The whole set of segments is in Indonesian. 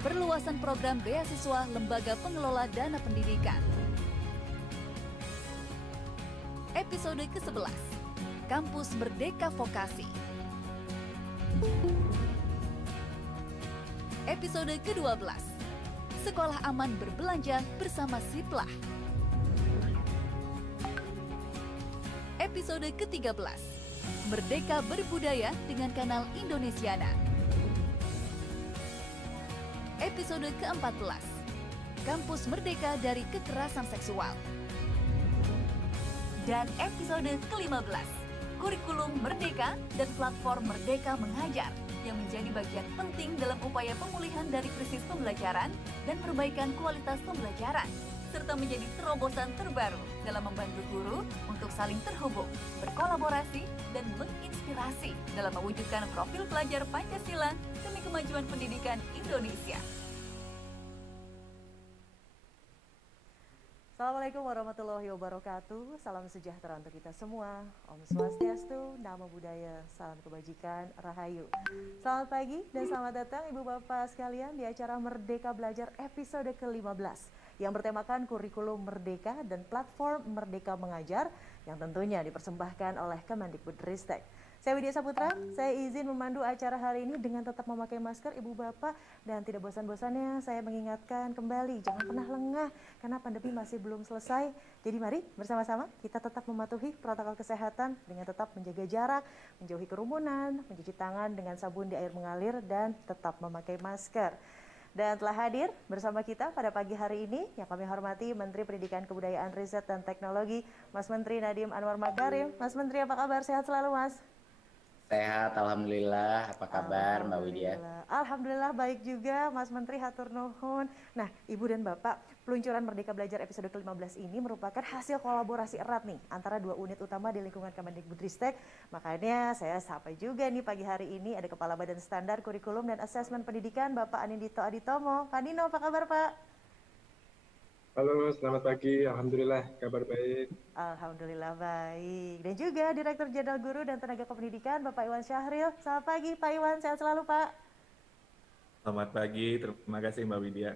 perluasan program beasiswa Lembaga Pengelola Dana Pendidikan. Episode ke-11, Kampus Merdeka Vokasi. Episode ke-12, Sekolah Aman Berbelanja Bersama Siplah. Episode ke-13, Merdeka Berbudaya dengan Kanal Indonesiana. Episode ke-14, Kampus Merdeka dari Kekerasan Seksual. Dan episode ke-15, Kurikulum Merdeka dan Platform Merdeka Mengajar yang menjadi bagian penting dalam upaya pemulihan dari krisis pembelajaran dan perbaikan kualitas pembelajaran, serta menjadi terobosan terbaru dalam membantu guru untuk saling terhubung, berkolaborasi, dan menginspirasi dalam mewujudkan profil pelajar Pancasila demi kemajuan pendidikan Indonesia. Assalamualaikum warahmatullahi wabarakatuh. Salam sejahtera untuk kita semua. Om Swastiastu, Namo Buddhaya, salam kebajikan, Rahayu. Selamat pagi dan selamat datang Ibu Bapak sekalian di acara Merdeka Belajar episode ke-15 yang bertemakan Kurikulum Merdeka dan Platform Merdeka Mengajar yang tentunya dipersembahkan oleh Kemendikbudristek. Saya Widya Saputra, saya izin memandu acara hari ini dengan tetap memakai masker Ibu Bapak, dan tidak bosan-bosannya saya mengingatkan kembali jangan pernah lengah karena pandemi masih belum selesai. Jadi mari bersama-sama kita tetap mematuhi protokol kesehatan dengan tetap menjaga jarak, menjauhi kerumunan, mencuci tangan dengan sabun di air mengalir, dan tetap memakai masker. Dan telah hadir bersama kita pada pagi hari ini yang kami hormati Menteri Pendidikan Kebudayaan Riset dan Teknologi, Mas Menteri Nadiem Anwar Makarim. Mas Menteri, apa kabar? Sehat selalu, Mas? Sehat, Alhamdulillah. Apa kabar Mbak Widya? Alhamdulillah baik juga, Mas Menteri, hatur nuhun. Nah, Ibu dan Bapak, peluncuran Merdeka Belajar episode ke-15 ini merupakan hasil kolaborasi erat nih antara dua unit utama di lingkungan Kemendikbudristek. Makanya saya sapa juga nih pagi hari ini ada Kepala Badan Standar Kurikulum dan Asesmen Pendidikan, Bapak Anindito Aditomo. Pak Nino, apa kabar Pak? Halo, selamat pagi. Alhamdulillah, kabar baik. Alhamdulillah baik. Dan juga Direktur Jenderal Guru dan Tenaga Kependidikan, Bapak Iwan Syahril. Selamat pagi Pak Iwan, sehat selalu Pak. Selamat pagi, terima kasih Mbak Widya.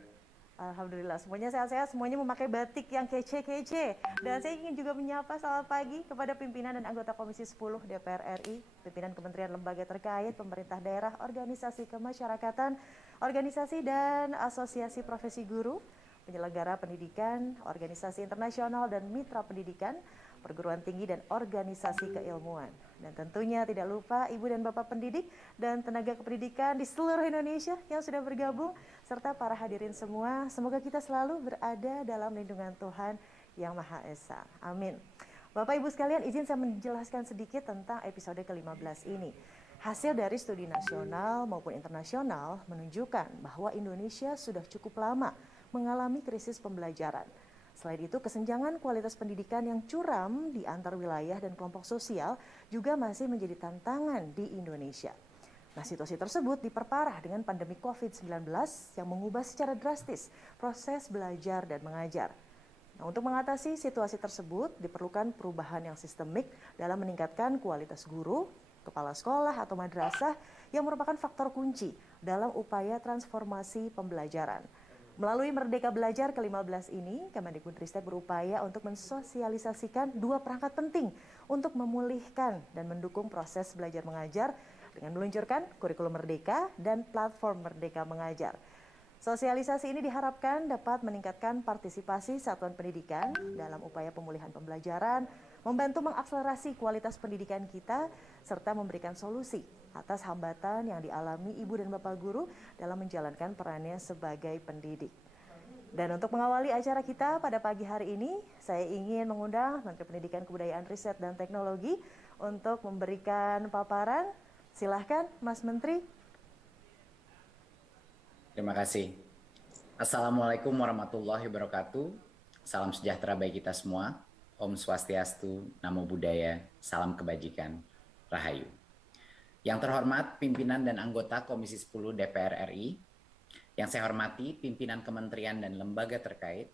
Alhamdulillah, semuanya sehat-sehat, semuanya memakai batik yang kece-kece. Dan saya ingin juga menyapa selamat pagi kepada pimpinan dan anggota Komisi 10 DPR RI, pimpinan kementerian lembaga terkait, pemerintah daerah, organisasi kemasyarakatan, organisasi dan asosiasi profesi guru, penyelenggara pendidikan, organisasi internasional dan mitra pendidikan, perguruan tinggi dan organisasi keilmuan. Dan tentunya tidak lupa Ibu dan Bapak pendidik dan tenaga kependidikan di seluruh Indonesia yang sudah bergabung, serta para hadirin semua. Semoga kita selalu berada dalam lindungan Tuhan Yang Maha Esa. Amin. Bapak Ibu sekalian, izin saya menjelaskan sedikit tentang episode ke-15 ini. Hasil dari studi nasional maupun internasional menunjukkan bahwa Indonesia sudah cukup lama mengalami krisis pembelajaran. Selain itu, kesenjangan kualitas pendidikan yang curam di antar wilayah dan kelompok sosial juga masih menjadi tantangan di Indonesia. Nah, situasi tersebut diperparah dengan pandemi COVID-19 yang mengubah secara drastis proses belajar dan mengajar. Nah, untuk mengatasi situasi tersebut diperlukan perubahan yang sistemik dalam meningkatkan kualitas guru, kepala sekolah atau madrasah yang merupakan faktor kunci dalam upaya transformasi pembelajaran. Melalui Merdeka Belajar ke-15 ini, Kemendikbudristek berupaya untuk mensosialisasikan dua perangkat penting untuk memulihkan dan mendukung proses belajar mengajar dengan meluncurkan Kurikulum Merdeka dan Platform Merdeka Mengajar. Sosialisasi ini diharapkan dapat meningkatkan partisipasi satuan pendidikan dalam upaya pemulihan pembelajaran, membantu mengakselerasi kualitas pendidikan kita, serta memberikan solusi atas hambatan yang dialami Ibu dan Bapak Guru dalam menjalankan perannya sebagai pendidik. Dan untuk mengawali acara kita pada pagi hari ini, saya ingin mengundang Menteri Pendidikan Kebudayaan Riset dan Teknologi untuk memberikan paparan. Silahkan Mas Menteri. Terima kasih. Assalamualaikum warahmatullahi wabarakatuh. Salam sejahtera bagi kita semua. Om Swastiastu, Namo Buddhaya, salam kebajikan, Rahayu. Yang terhormat pimpinan dan anggota Komisi 10 DPR RI, yang saya hormati pimpinan kementerian dan lembaga terkait,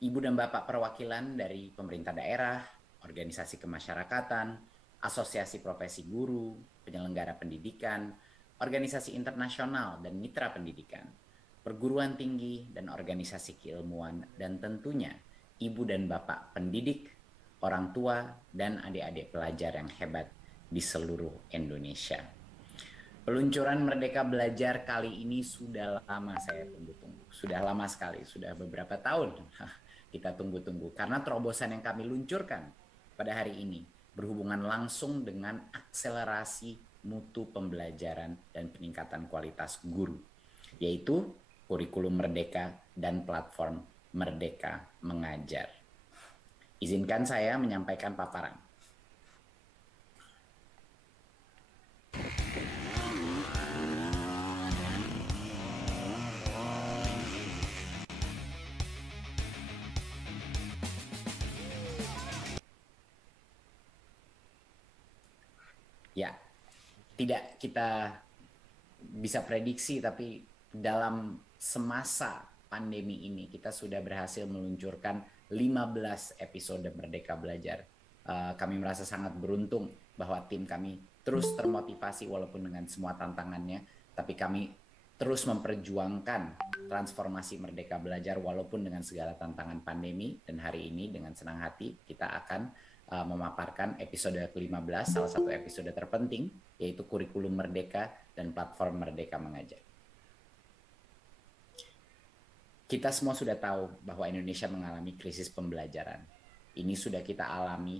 Ibu dan Bapak perwakilan dari pemerintah daerah, organisasi kemasyarakatan, asosiasi profesi guru, penyelenggara pendidikan, organisasi internasional dan mitra pendidikan, perguruan tinggi dan organisasi keilmuan, dan tentunya ibu dan bapak pendidik, orang tua, dan adik-adik pelajar yang hebat di seluruh Indonesia. Peluncuran Merdeka Belajar kali ini sudah lama saya tunggu-tunggu. Sudah lama sekali, sudah beberapa tahun kita tunggu-tunggu. Karena terobosan yang kami luncurkan pada hari ini berhubungan langsung dengan akselerasi mutu pembelajaran dan peningkatan kualitas guru, yaitu kurikulum Merdeka dan platform Merdeka Mengajar. Izinkan saya menyampaikan paparan. Ya, tidak kita bisa prediksi, tapi dalam semasa pandemi ini kita sudah berhasil meluncurkan 15 episode Merdeka Belajar. Kami merasa sangat beruntung bahwa tim kami terus termotivasi walaupun dengan semua tantangannya, tapi kami terus memperjuangkan transformasi Merdeka Belajar walaupun dengan segala tantangan pandemi. Dan hari ini dengan senang hati kita akan memaparkan episode ke-15, salah satu episode terpenting, yaitu kurikulum Merdeka dan platform Merdeka Mengajar. Kita semua sudah tahu bahwa Indonesia mengalami krisis pembelajaran. Ini sudah kita alami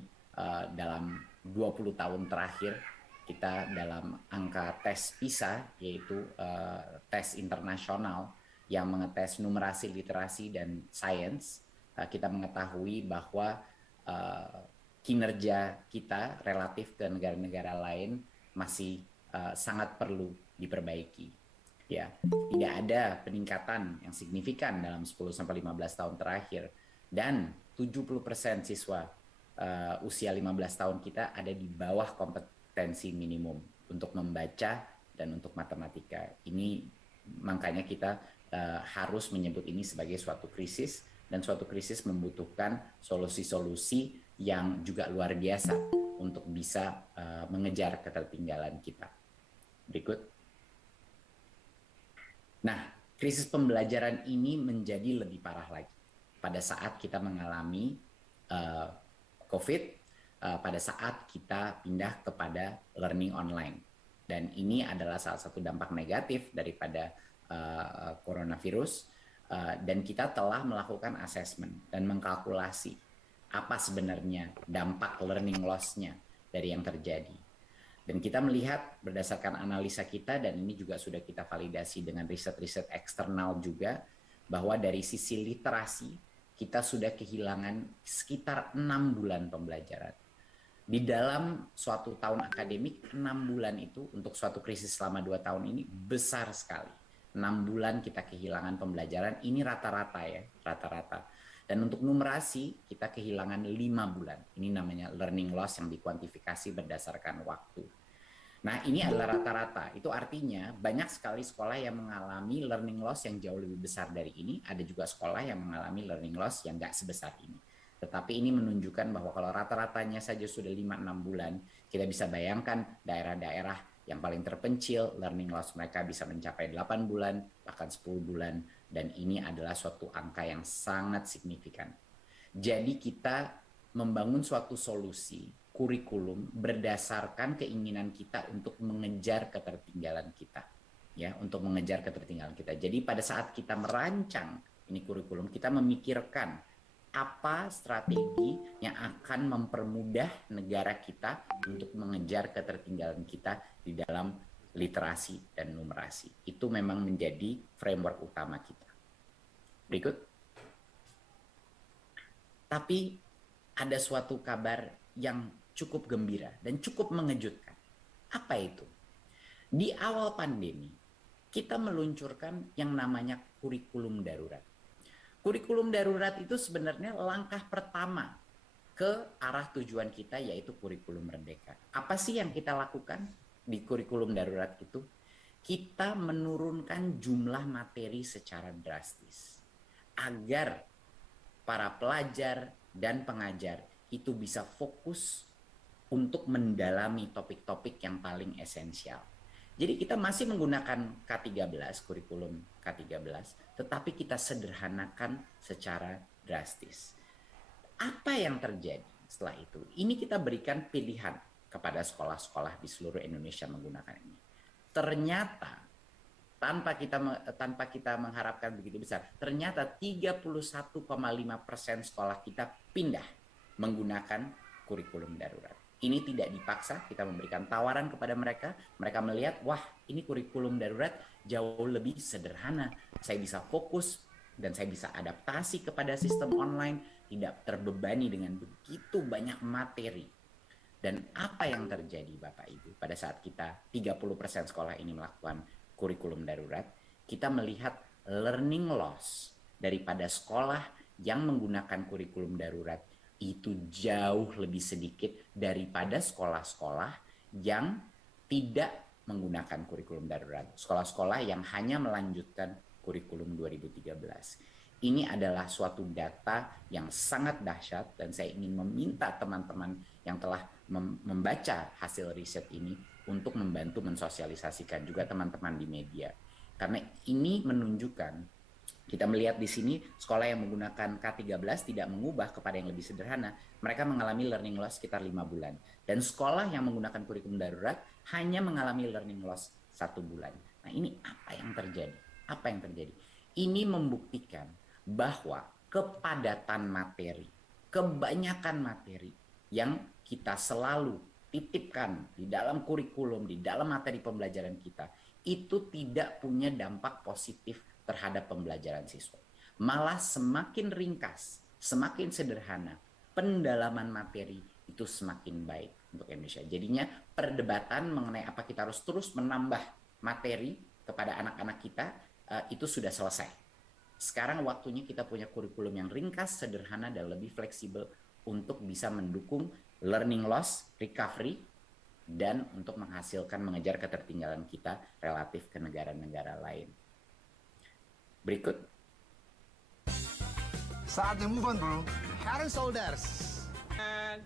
dalam 20 tahun terakhir. Kita dalam angka tes PISA, yaitu tes internasional yang mengetes numerasi, literasi, dan sains, kita mengetahui bahwa kinerja kita relatif ke negara-negara lain masih sangat perlu diperbaiki. Ya, tidak ada peningkatan yang signifikan dalam 10-15 tahun terakhir, dan 70% siswa usia 15 tahun kita ada di bawah kompetensi minimum untuk membaca dan untuk matematika. Ini makanya kita harus menyebut ini sebagai suatu krisis, dan suatu krisis membutuhkan solusi-solusi yang juga luar biasa untuk bisa mengejar ketertinggalan kita. Berikut. Nah, krisis pembelajaran ini menjadi lebih parah lagi pada saat kita mengalami COVID, pada saat kita pindah kepada learning online. Dan ini adalah salah satu dampak negatif daripada coronavirus, dan kita telah melakukan assessment dan mengkalkulasi apa sebenarnya dampak learning loss-nya dari yang terjadi. Dan kita melihat berdasarkan analisa kita, dan ini juga sudah kita validasi dengan riset-riset eksternal juga, bahwa dari sisi literasi kita sudah kehilangan sekitar 6 bulan pembelajaran. Di dalam suatu tahun akademik, 6 bulan itu untuk suatu krisis selama 2 tahun ini besar sekali. 6 bulan kita kehilangan pembelajaran, ini rata-rata ya, rata-rata. Dan untuk numerasi, kita kehilangan 5 bulan. Ini namanya learning loss yang dikuantifikasi berdasarkan waktu. Nah, ini adalah rata-rata. Itu artinya banyak sekali sekolah yang mengalami learning loss yang jauh lebih besar dari ini. Ada juga sekolah yang mengalami learning loss yang nggak sebesar ini. Tetapi ini menunjukkan bahwa kalau rata-ratanya saja sudah 5-6 bulan, kita bisa bayangkan daerah-daerah yang paling terpencil, learning loss mereka bisa mencapai 8 bulan, bahkan 10 bulan. Dan ini adalah suatu angka yang sangat signifikan. Jadi kita membangun suatu solusi kurikulum berdasarkan keinginan kita untuk mengejar ketertinggalan kita. Ya, untuk mengejar ketertinggalan kita. Jadi pada saat kita merancang ini kurikulum, kita memikirkan apa strategi yang akan mempermudah negara kita untuk mengejar ketertinggalan kita di dalam literasi dan numerasi. Itu memang menjadi framework utama kita. Berikut. Tapi ada suatu kabar yang cukup gembira dan cukup mengejutkan. Apa itu? Di awal pandemi, kita meluncurkan yang namanya kurikulum darurat. Kurikulum darurat itu sebenarnya langkah pertama ke arah tujuan kita, yaitu kurikulum merdeka. Apa sih yang kita lakukan di kurikulum darurat itu? Kita menurunkan jumlah materi secara drastis agar para pelajar dan pengajar itu bisa fokus untuk mendalami topik-topik yang paling esensial. Jadi kita masih menggunakan K13, kurikulum K13, tetapi kita sederhanakan secara drastis. Apa yang terjadi setelah itu? Ini kita berikan pilihan kepada sekolah-sekolah di seluruh Indonesia menggunakan ini. Ternyata tanpa kita mengharapkan begitu besar, ternyata 31,5% sekolah kita pindah menggunakan kurikulum darurat. Ini tidak dipaksa, kita memberikan tawaran kepada mereka. Mereka melihat, wah ini kurikulum darurat jauh lebih sederhana. Saya bisa fokus dan saya bisa adaptasi kepada sistem online, tidak terbebani dengan begitu banyak materi. Dan apa yang terjadi Bapak Ibu pada saat kita 30% sekolah ini melakukan kurikulum darurat, kita melihat learning loss daripada sekolah yang menggunakan kurikulum darurat itu jauh lebih sedikit daripada sekolah-sekolah yang tidak menggunakan kurikulum darurat. Sekolah-sekolah yang hanya melanjutkan kurikulum 2013. Ini adalah suatu data yang sangat dahsyat dan saya ingin meminta teman-teman yang telah membaca hasil riset ini untuk membantu mensosialisasikan juga teman-teman di media. Karena ini menunjukkan, kita melihat di sini sekolah yang menggunakan K13 tidak mengubah kepada yang lebih sederhana. Mereka mengalami learning loss sekitar 5 bulan. Dan sekolah yang menggunakan kurikulum darurat hanya mengalami learning loss 1 bulan. Nah ini apa yang terjadi? Apa yang terjadi? Ini membuktikan bahwa kepadatan materi, kebanyakan materi yang kita selalu titipkan di dalam kurikulum, di dalam materi pembelajaran kita, itu tidak punya dampak positif terhadap pembelajaran siswa. Malah semakin ringkas, semakin sederhana, pendalaman materi itu semakin baik untuk Indonesia. Jadinya perdebatan mengenai apa kita harus terus menambah materi kepada anak-anak kita, itu sudah selesai. Sekarang waktunya kita punya kurikulum yang ringkas, sederhana, dan lebih fleksibel untuk bisa mendukung learning loss, recovery, dan untuk menghasilkan mengejar ketertinggalan kita relatif ke negara-negara lain. Berikut. Saatnya move on, bro. Head and Shoulders. And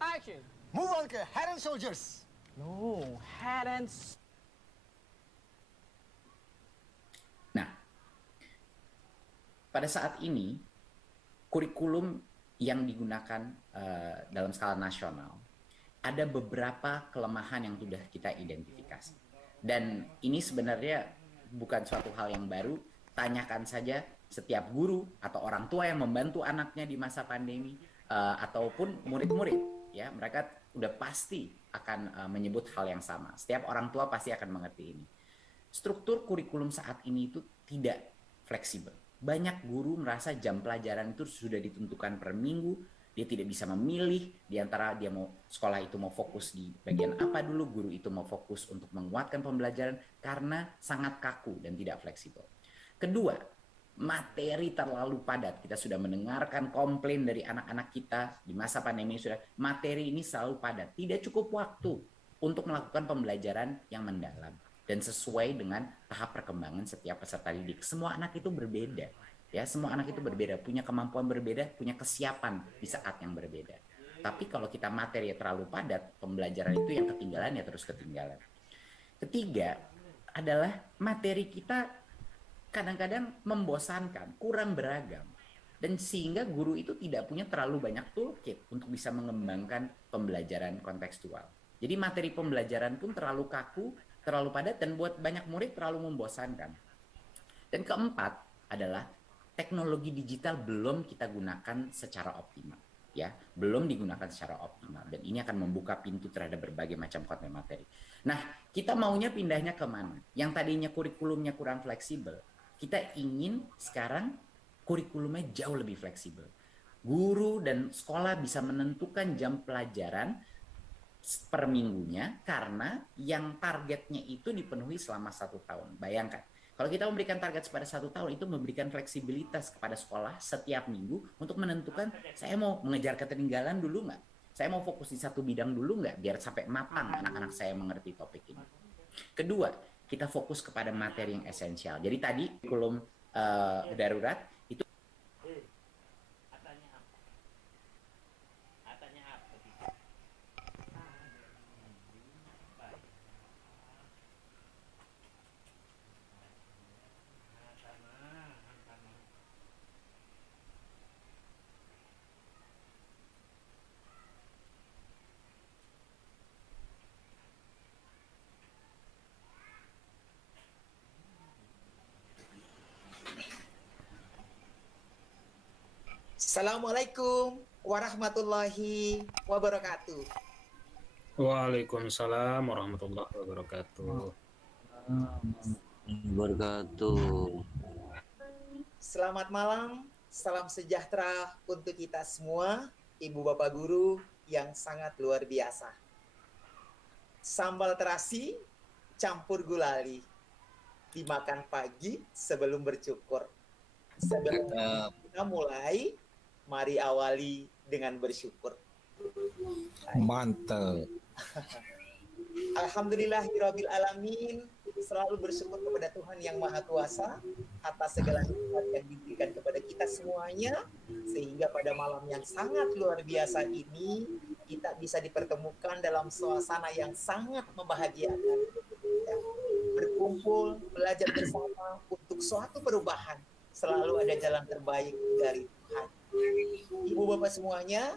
action. Move on ke Head and Shoulders. No, Head and Nah, pada saat ini kurikulum yang digunakan dalam skala nasional ada beberapa kelemahan yang sudah kita identifikasi. Dan ini sebenarnya bukan suatu hal yang baru. Tanyakan saja setiap guru atau orang tua yang membantu anaknya di masa pandemi ataupun murid-murid, ya mereka udah pasti akan menyebut hal yang sama. Setiap orang tua pasti akan mengerti ini. Struktur kurikulum saat ini itu tidak fleksibel. Banyak guru merasa jam pelajaran itu sudah ditentukan per minggu, dia tidak bisa memilih di antara dia mau sekolah itu mau fokus di bagian apa dulu, guru itu mau fokus untuk menguatkan pembelajaran karena sangat kaku dan tidak fleksibel. Kedua, materi terlalu padat. Kita sudah mendengarkan komplain dari anak-anak kita di masa pandemi sudah materi ini selalu padat. Tidak cukup waktu untuk melakukan pembelajaran yang mendalam dan sesuai dengan tahap perkembangan setiap peserta didik. Semua anak itu berbeda. Ya, semua anak itu berbeda, punya kemampuan berbeda, punya kesiapan di saat yang berbeda. Tapi kalau kita materi terlalu padat, pembelajaran itu yang ketinggalan ya terus ketinggalan. Ketiga adalah materi kita kadang-kadang membosankan, kurang beragam. Dan sehingga guru itu tidak punya terlalu banyak toolkit untuk bisa mengembangkan pembelajaran kontekstual. Jadi materi pembelajaran pun terlalu kaku, terlalu padat, dan buat banyak murid terlalu membosankan. Dan keempat adalah teknologi digital belum kita gunakan secara optimal. Ya, belum digunakan secara optimal. Dan ini akan membuka pintu terhadap berbagai macam konten materi. Nah, kita maunya pindahnya kemana? Yang tadinya kurikulumnya kurang fleksibel, kita ingin sekarang kurikulumnya jauh lebih fleksibel. Guru dan sekolah bisa menentukan jam pelajaran per minggunya karena yang targetnya itu dipenuhi selama 1 tahun. Bayangkan, kalau kita memberikan target pada 1 tahun, itu memberikan fleksibilitas kepada sekolah setiap minggu untuk menentukan saya mau mengejar ketertinggalan dulu nggak? Saya mau fokus di satu bidang dulu nggak? Biar sampai matang anak-anak saya mengerti topik ini. Kedua, kita fokus kepada materi yang esensial. Jadi tadi kurikulum darurat itu Assalamualaikum warahmatullahi wabarakatuh. Waalaikumsalam warahmatullahi wabarakatuh. Selamat malam, salam sejahtera untuk kita semua, Ibu Bapak Guru yang sangat luar biasa. Sambal terasi, campur gulali, dimakan pagi sebelum bercukur. Sebelum kita mulai, mari awali dengan bersyukur. Mantap. Alhamdulillahirabbil alamin, selalu bersyukur kepada Tuhan yang Maha Kuasa atas segala nikmat yang diberikan kepada kita semuanya, sehingga pada malam yang sangat luar biasa ini kita bisa dipertemukan dalam suasana yang sangat membahagiakan, ya, berkumpul belajar bersama untuk suatu perubahan. Selalu ada jalan terbaik dari Tuhan. Ibu bapak semuanya,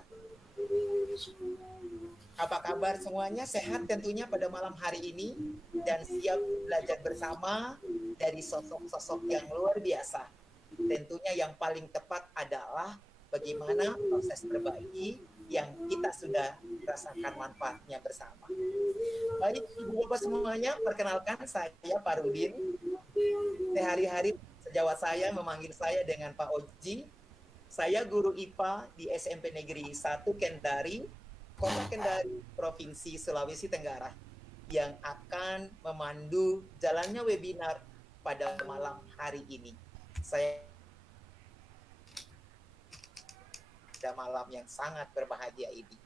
apa kabar semuanya? Sehat tentunya pada malam hari ini dan siap belajar bersama dari sosok-sosok yang luar biasa. Tentunya yang paling tepat adalah bagaimana proses berbagi yang kita sudah rasakan manfaatnya bersama. Baik, Ibu Bapak semuanya, perkenalkan saya Pak Rudin. Sehari-hari sejawat saya memanggil saya dengan Pak Oji. Saya guru IPA di SMP Negeri 1 Kendari, Kota Kendari, Provinsi Sulawesi Tenggara, yang akan memandu jalannya webinar pada malam hari ini. Saya pada malam yang sangat berbahagia ini.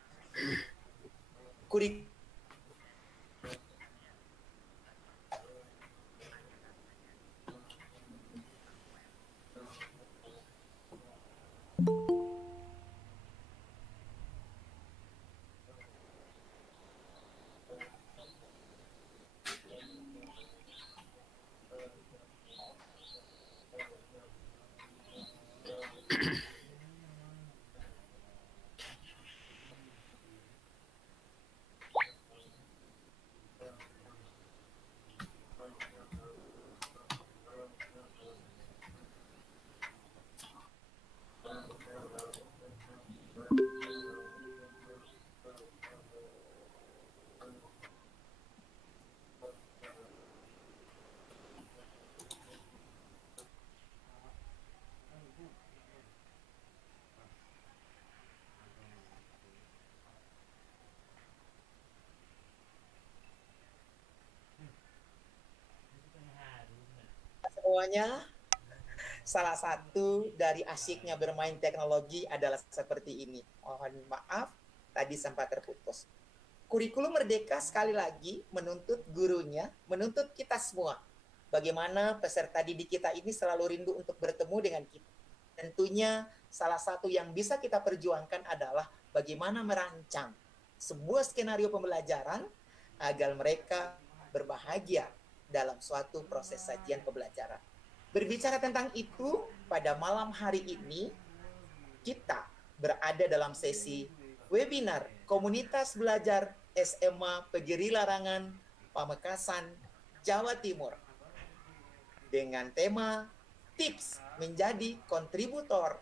Semuanya, salah satu dari asyiknya bermain teknologi adalah seperti ini. Mohon maaf, tadi sempat terputus. Kurikulum Merdeka sekali lagi menuntut gurunya, menuntut kita semua. Bagaimana peserta didik kita ini selalu rindu untuk bertemu dengan kita. Tentunya salah satu yang bisa kita perjuangkan adalah bagaimana merancang sebuah skenario pembelajaran agar mereka berbahagia dalam suatu proses sajian pembelajaran. Berbicara tentang itu, pada malam hari ini kita berada dalam sesi webinar Komunitas Belajar SMA Pegiri Larangan, Pamekasan, Jawa Timur, dengan tema tips menjadi kontributor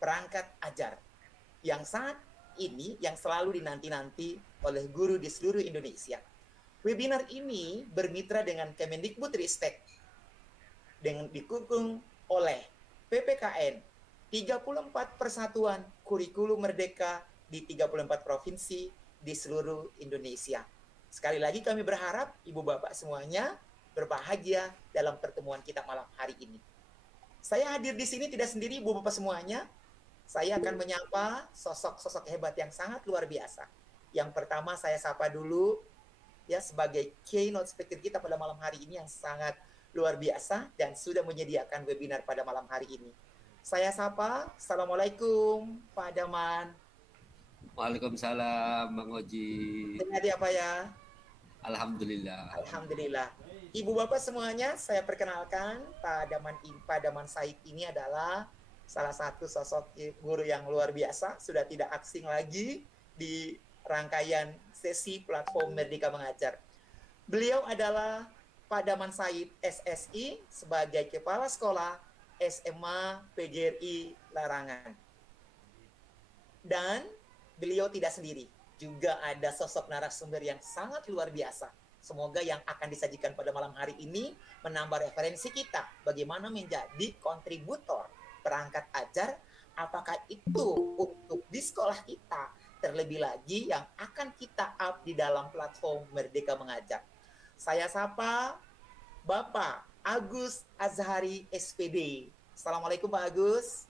perangkat ajar, yang saat ini yang selalu dinanti-nanti oleh guru di seluruh Indonesia. Webinar ini bermitra dengan Kemendikbudristek dengan didukung oleh PPKN 34 persatuan kurikulum merdeka di 34 provinsi di seluruh Indonesia. Sekali lagi kami berharap Ibu Bapak semuanya berbahagia dalam pertemuan kita malam hari ini. Saya hadir di sini tidak sendiri Ibu Bapak semuanya. Saya akan menyapa sosok-sosok hebat yang sangat luar biasa. Yang pertama saya sapa dulu ya sebagai keynote speaker kita pada malam hari ini yang sangat luar biasa dan sudah menyediakan webinar pada malam hari ini. Saya sapa, Assalamualaikum Pak Daman. Waalaikumsalam Bang Oji. Sehat ya Pak ya? Alhamdulillah. Alhamdulillah. Ibu Bapak semuanya, saya perkenalkan Pak Daman Said ini adalah salah satu sosok guru yang luar biasa, sudah tidak asing lagi di rangkaian sesi platform Merdeka Mengajar. Beliau adalah Pak Daman Said SSI sebagai Kepala Sekolah SMA PGRI Larangan. Dan beliau tidak sendiri, juga ada sosok narasumber yang sangat luar biasa. Semoga yang akan disajikan pada malam hari ini menambah referensi kita bagaimana menjadi kontributor perangkat ajar, apakah itu untuk di sekolah kita, terlebih lagi yang akan kita up di dalam platform Merdeka Mengajar. Saya sapa Bapak Agus Azhari SPD. Assalamualaikum Pak Agus.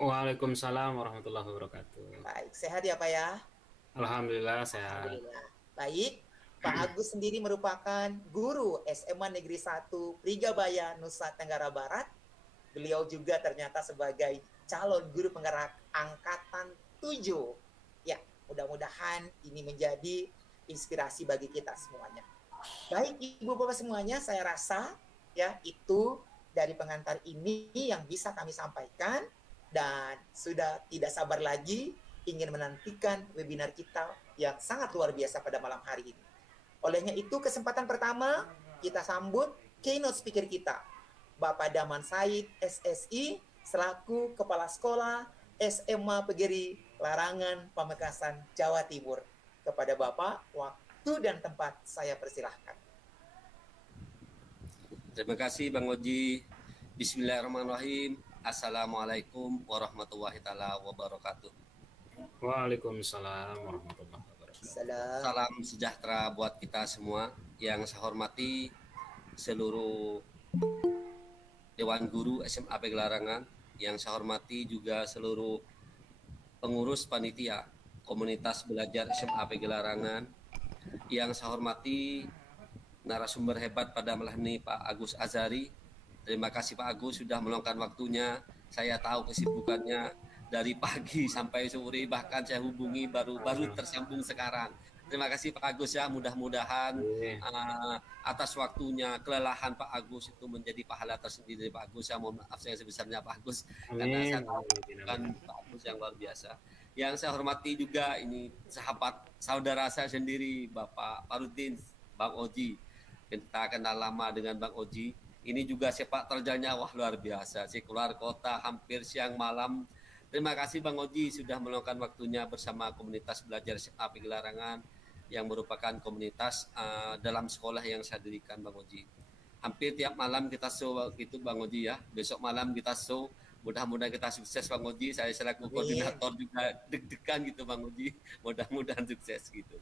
Waalaikumsalam warahmatullahi wabarakatuh. Baik, sehat ya Pak ya? Alhamdulillah sehat. Alhamdulillah. Baik, Pak Agus sendiri merupakan guru SMA Negeri 1 Prigabaya, Nusa Tenggara Barat. Beliau juga ternyata sebagai calon guru penggerak angkatan 7. Ya, mudah-mudahan ini menjadi inspirasi bagi kita semuanya. Baik, Ibu Bapak semuanya, saya rasa ya itu dari pengantar ini yang bisa kami sampaikan. Dan sudah tidak sabar lagi ingin menantikan webinar kita yang sangat luar biasa pada malam hari ini. Olehnya itu kesempatan pertama kita sambut keynote speaker kita, Bapak Daman Said SSI selaku Kepala Sekolah SMA Pegeri Larangan Pamekasan Jawa Timur. Kepada Bapak, waktu dan tempat saya persilahkan. Terima kasih Bang Oji. Bismillahirrahmanirrahim. Assalamualaikum warahmatullahi taala wabarakatuh. Waalaikumsalam warahmatullahi wabarakatuh. Salam sejahtera buat kita semua. Yang saya hormati seluruh Dewan Guru SMA Pegeri Larangan, yang saya hormati juga seluruh pengurus panitia komunitas belajar SMA Pegeri Larangan, yang saya hormati narasumber hebat pada malam ini Pak Agus Azhari. Terima kasih Pak Agus sudah meluangkan waktunya. Saya tahu kesibukannya dari pagi sampai sore, bahkan saya hubungi baru tersambung sekarang. Terima kasih Pak Agus ya, mudah-mudahan atas waktunya, kelelahan Pak Agus itu menjadi pahala tersendiri dari Pak Agus. Saya mohon maaf saya sebesarnya Pak Agus karena saya tahu kan Pak Agus yang luar biasa. Yang saya hormati juga ini sahabat saudara saya sendiri Bapak Farudin, Bang Oji. Kita kenal lama dengan Bang Oji. Ini juga sepak terjangnya wah luar biasa. Saya keluar kota hampir siang malam. Terima kasih Bang Oji sudah meluangkan waktunya bersama komunitas belajar SMA Pegeri Larangan yang merupakan komunitas dalam sekolah yang saya dirikan Bang Oji. Hampir tiap malam kita show gitu Bang Oji ya. Besok malam kita show. Mudah-mudahan kita sukses Bang Oji. Saya selaku koordinator juga deg-degan gitu Bang Oji. Mudah-mudahan sukses gitu.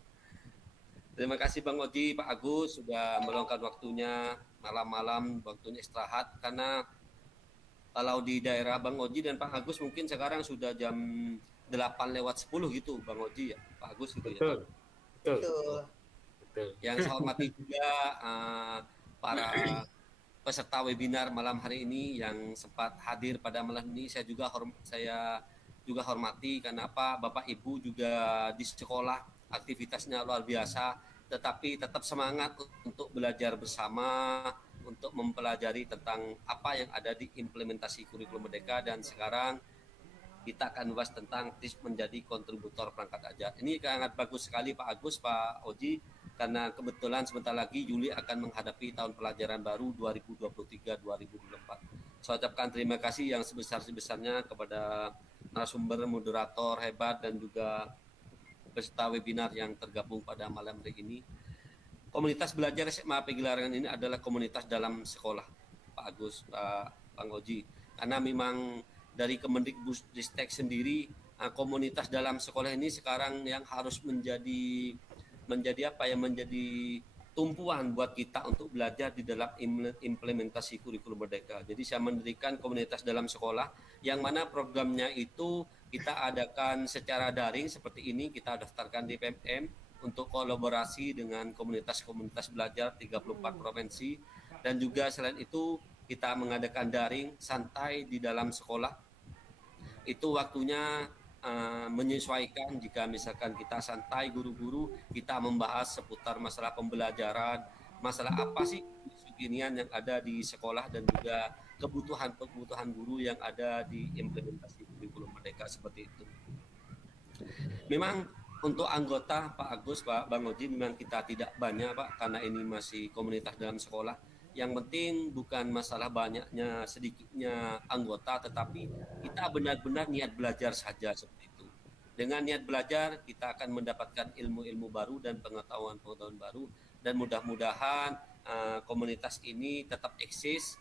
Terima kasih Bang Oji, Pak Agus sudah meluangkan waktunya malam-malam, waktunya istirahat. Karena kalau di daerah Bang Oji dan Pak Agus mungkin sekarang sudah jam 8:10 gitu Bang Oji ya, Pak Agus gitu ya. Betul. Yang saya hormati juga para peserta webinar malam hari ini yang sempat hadir pada malam ini. Saya juga hormati karena apa, Bapak Ibu juga di sekolah aktivitasnya luar biasa, tetapi tetap semangat untuk belajar bersama, untuk mempelajari tentang apa yang ada di implementasi kurikulum Merdeka. Dan sekarang kita akan bahas tentang tips menjadi kontributor perangkat ajar. Ini sangat bagus sekali Pak Agus, Pak Oji, karena kebetulan sebentar lagi Juli akan menghadapi tahun pelajaran baru 2023-2024. Saya ucapkan terima kasih yang sebesar-besarnya kepada narasumber, moderator hebat, dan juga peserta webinar yang tergabung pada malam hari ini. Komunitas belajar SMA Pegeri Larangan ini adalah komunitas dalam sekolah, Pak Agus, Bang Oji. Karena memang dari Kemendikbudristek sendiri, komunitas dalam sekolah ini sekarang yang harus menjadi tumpuan buat kita untuk belajar di dalam implementasi kurikulum Merdeka. Jadi saya mendirikan komunitas dalam sekolah yang mana programnya itu kita adakan secara daring seperti ini, kita daftarkan di PMM untuk kolaborasi dengan komunitas-komunitas belajar 34 provinsi, dan juga selain itu kita mengadakan daring santai di dalam sekolah. Itu waktunya menyesuaikan, jika misalkan kita santai guru-guru, kita membahas seputar masalah pembelajaran, masalah apa sih kekinian yang ada di sekolah, dan juga kebutuhan guru yang ada di implementasi kurikulum Merdeka seperti itu. Memang untuk anggota Pak Agus, Pak Bang Oji, memang kita tidak banyak Pak, karena ini masih komunitas dalam sekolah. Yang penting bukan masalah banyaknya sedikitnya anggota, tetapi kita benar-benar niat belajar saja seperti itu. Dengan niat belajar kita akan mendapatkan ilmu-ilmu baru dan pengetahuan-pengetahuan baru, dan mudah-mudahan komunitas ini tetap eksis,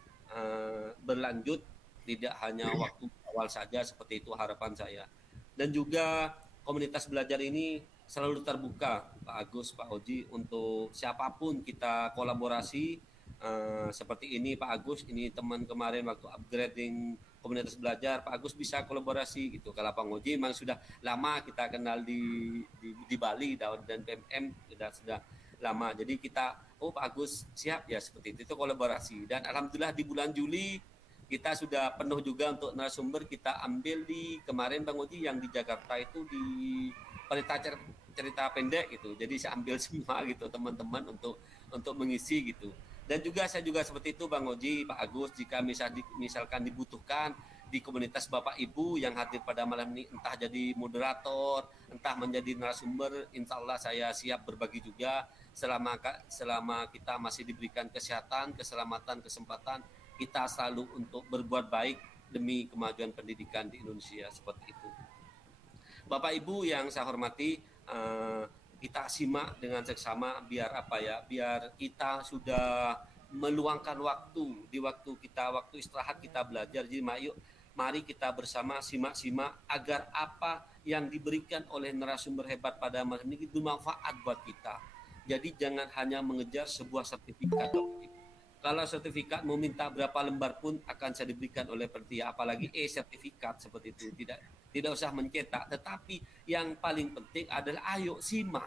berlanjut, tidak hanya waktu awal saja, seperti itu harapan saya. Dan juga komunitas belajar ini selalu terbuka, Pak Agus, Pak Oji, untuk siapapun kita kolaborasi. Seperti ini Pak Agus, ini teman kemarin waktu upgrading komunitas belajar, Pak Agus bisa kolaborasi gitu. Kalau Pak Oji memang sudah lama kita kenal di Bali dan PMM sudah lama. Jadi kita, Pak Agus siap ya, seperti itu kolaborasi. Dan alhamdulillah di bulan Juli kita sudah penuh juga untuk narasumber. Kita ambil di kemarin Bang Oji yang di Jakarta itu di cerita pendek gitu. Jadi saya ambil semua gitu teman-teman untuk mengisi gitu. Dan juga saya juga seperti itu Bang Oji, Pak Agus, jika misalkan dibutuhkan di komunitas Bapak Ibu yang hadir pada malam ini, entah jadi moderator, entah menjadi narasumber, insya Allah saya siap berbagi juga selama kita masih diberikan kesehatan, keselamatan, kesempatan, kita selalu untuk berbuat baik demi kemajuan pendidikan di Indonesia, seperti itu. Bapak Ibu yang saya hormati, kita simak dengan seksama biar kita sudah meluangkan waktu di waktu istirahat kita belajar. Jadi mari kita bersama simak agar apa yang diberikan oleh narasumber hebat pada malam ini bermanfaat buat kita. Jadi jangan hanya mengejar sebuah sertifikat. Kalau sertifikat mau minta berapa lembar pun akan saya diberikan oleh panitia, apalagi sertifikat seperti itu, tidak usah mencetak. Tetapi yang paling penting adalah ayo simak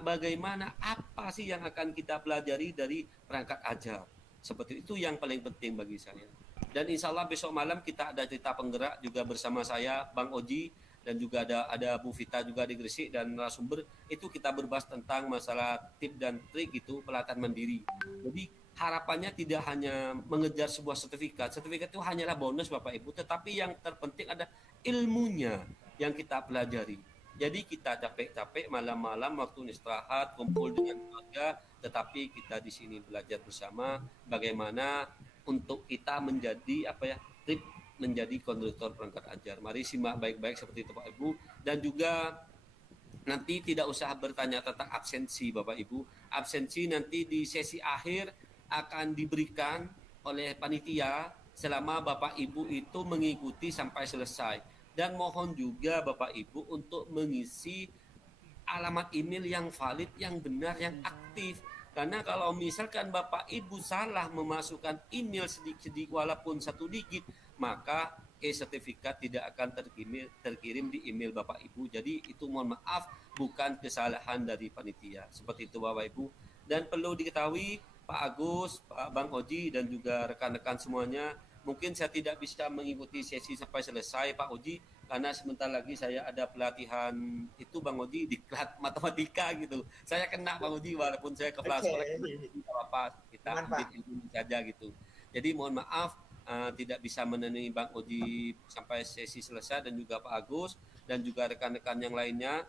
bagaimana apa sih yang akan kita pelajari dari perangkat ajar. Seperti itu yang paling penting bagi saya. Dan insya Allah besok malam kita ada cerita penggerak juga bersama saya, Bang Oji, dan juga ada Bu Vita juga di Gresik, dan narasumber itu kita berbahas tentang masalah tip dan trik itu pelatihan mandiri. Jadi harapannya tidak hanya mengejar sebuah sertifikat itu hanyalah bonus Bapak Ibu, tetapi yang terpenting ada ilmunya yang kita pelajari. Jadi kita capek-capek malam-malam waktu istirahat kumpul dengan keluarga, tetapi kita di sini belajar bersama bagaimana untuk kita menjadi menjadi konduktor perangkat ajar. Mari simak baik-baik seperti itu Pak Ibu, dan juga nanti tidak usah bertanya tentang absensi Bapak Ibu. Absensi nanti di sesi akhir akan diberikan oleh panitia selama Bapak Ibu itu mengikuti sampai selesai. Dan mohon juga Bapak Ibu untuk mengisi alamat email yang valid, yang benar, yang aktif. Karena kalau misalkan Bapak Ibu salah memasukkan email sedikit walaupun 1 digit, maka sertifikat tidak akan terkirim di email Bapak Ibu. Jadi itu mohon maaf, bukan kesalahan dari panitia. Seperti itu Bapak Ibu. Dan perlu diketahui Pak Agus, Pak Bang Oji, dan juga rekan-rekan semuanya, mungkin saya tidak bisa mengikuti sesi sampai selesai Pak Oji, karena sebentar lagi saya ada pelatihan itu Bang Oji di kelas matematika gitu. Saya kena Bang Oji walaupun saya ke kelas apa kita ambil ilmu saja gitu. Jadi mohon maaf tidak bisa menemani Bang Oji sampai sesi selesai, dan juga Pak Agus dan juga rekan-rekan yang lainnya.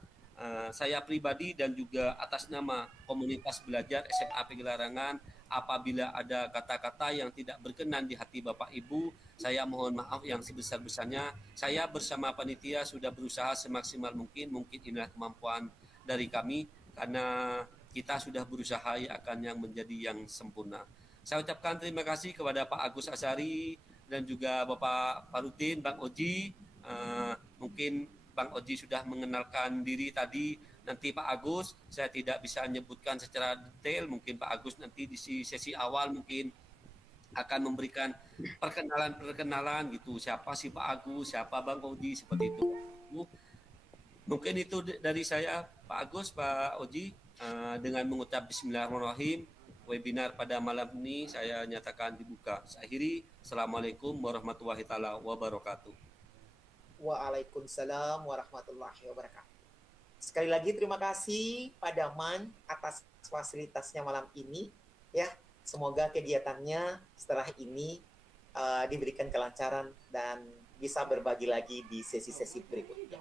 Saya pribadi dan juga atas nama komunitas belajar SMA PG Larangan, apabila ada kata-kata yang tidak berkenan di hati Bapak Ibu, saya mohon maaf yang sebesar-besarnya. Saya bersama panitia sudah berusaha semaksimal mungkin inilah kemampuan dari kami, karena kita sudah berusaha akan yang menjadi yang sempurna. Saya ucapkan terima kasih kepada Pak Agus Asyari dan juga Bapak Farudin, Bang Oji. Mungkin Bang Oji sudah mengenalkan diri tadi. Nanti Pak Agus saya tidak bisa menyebutkan secara detail, mungkin Pak Agus nanti di sesi awal mungkin akan memberikan perkenalan gitu, siapa sih Pak Agus, siapa Bang Oji, seperti itu. Mungkin itu dari saya Pak Agus, Pak Oji. Dengan mengucap bismillahirrahmanirrahim, webinar pada malam ini saya nyatakan dibuka. Saya akhiri. Assalamualaikum warahmatullahi wabarakatuh. Waalaikumsalam warahmatullahi wabarakatuh. Sekali lagi terima kasih Pak Daman atas fasilitasnya malam ini. Ya, semoga kegiatannya setelah ini diberikan kelancaran dan bisa berbagi lagi di sesi-sesi berikutnya.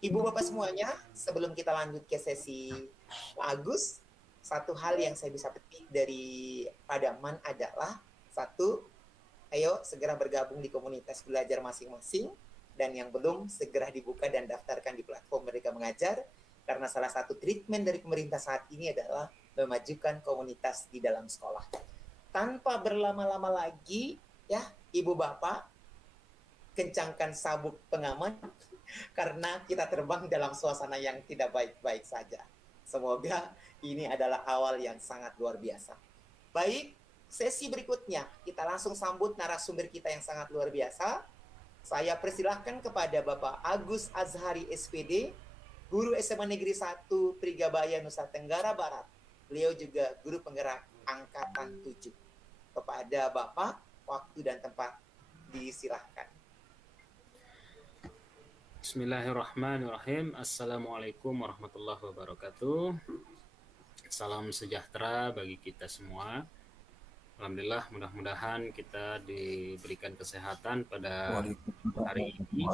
Ibu Bapak semuanya, sebelum kita lanjut ke sesi Pak Agus, satu hal yang saya bisa petik dari Pak Daman adalah, satu, ayo segera bergabung di komunitas belajar masing-masing, dan yang belum segera dibuka dan daftarkan di platform Merdeka Mengajar, karena salah satu treatment dari pemerintah saat ini adalah memajukan komunitas di dalam sekolah. Tanpa berlama-lama lagi, ya Ibu Bapak, kencangkan sabuk pengaman karena kita terbang dalam suasana yang tidak baik-baik saja. Semoga ini adalah awal yang sangat luar biasa. Baik, sesi berikutnya kita langsung sambut narasumber kita yang sangat luar biasa. Saya persilahkan kepada Bapak Agus Azhari SPD, Guru SMA Negeri 1 Prigabaya Nusa Tenggara Barat. Beliau juga Guru Penggerak Angkatan 7. Kepada Bapak, waktu dan tempat disilahkan. Bismillahirrahmanirrahim. Assalamualaikum warahmatullahi wabarakatuh. Salam sejahtera bagi kita semua. Alhamdulillah, mudah-mudahan kita diberikan kesehatan pada hari ini.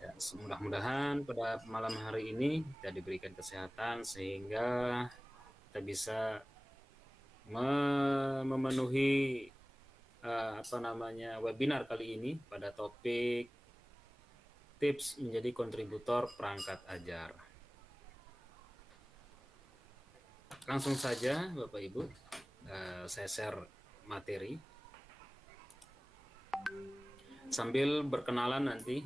Ya, mudah-mudahan pada malam hari ini kita diberikan kesehatan sehingga kita bisa memenuhi webinar kali ini pada topik tips menjadi kontributor perangkat ajar. Langsung saja Bapak Ibu, saya share materi sambil berkenalan nanti.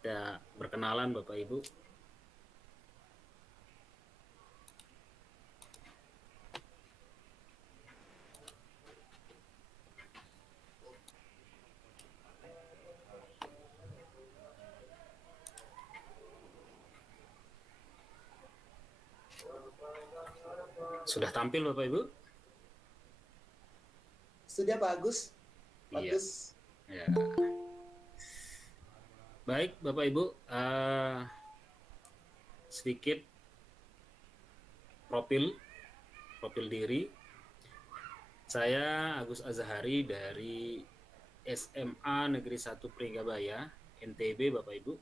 Ya, berkenalan Bapak Ibu. Sudah tampil Bapak Ibu? Sudah Pak Agus. Bagus. Iya. Ya. Baik Bapak Ibu, sedikit profil diri. Saya Agus Azhari dari SMA Negeri 1 Pringgabaya, NTB Bapak Ibu.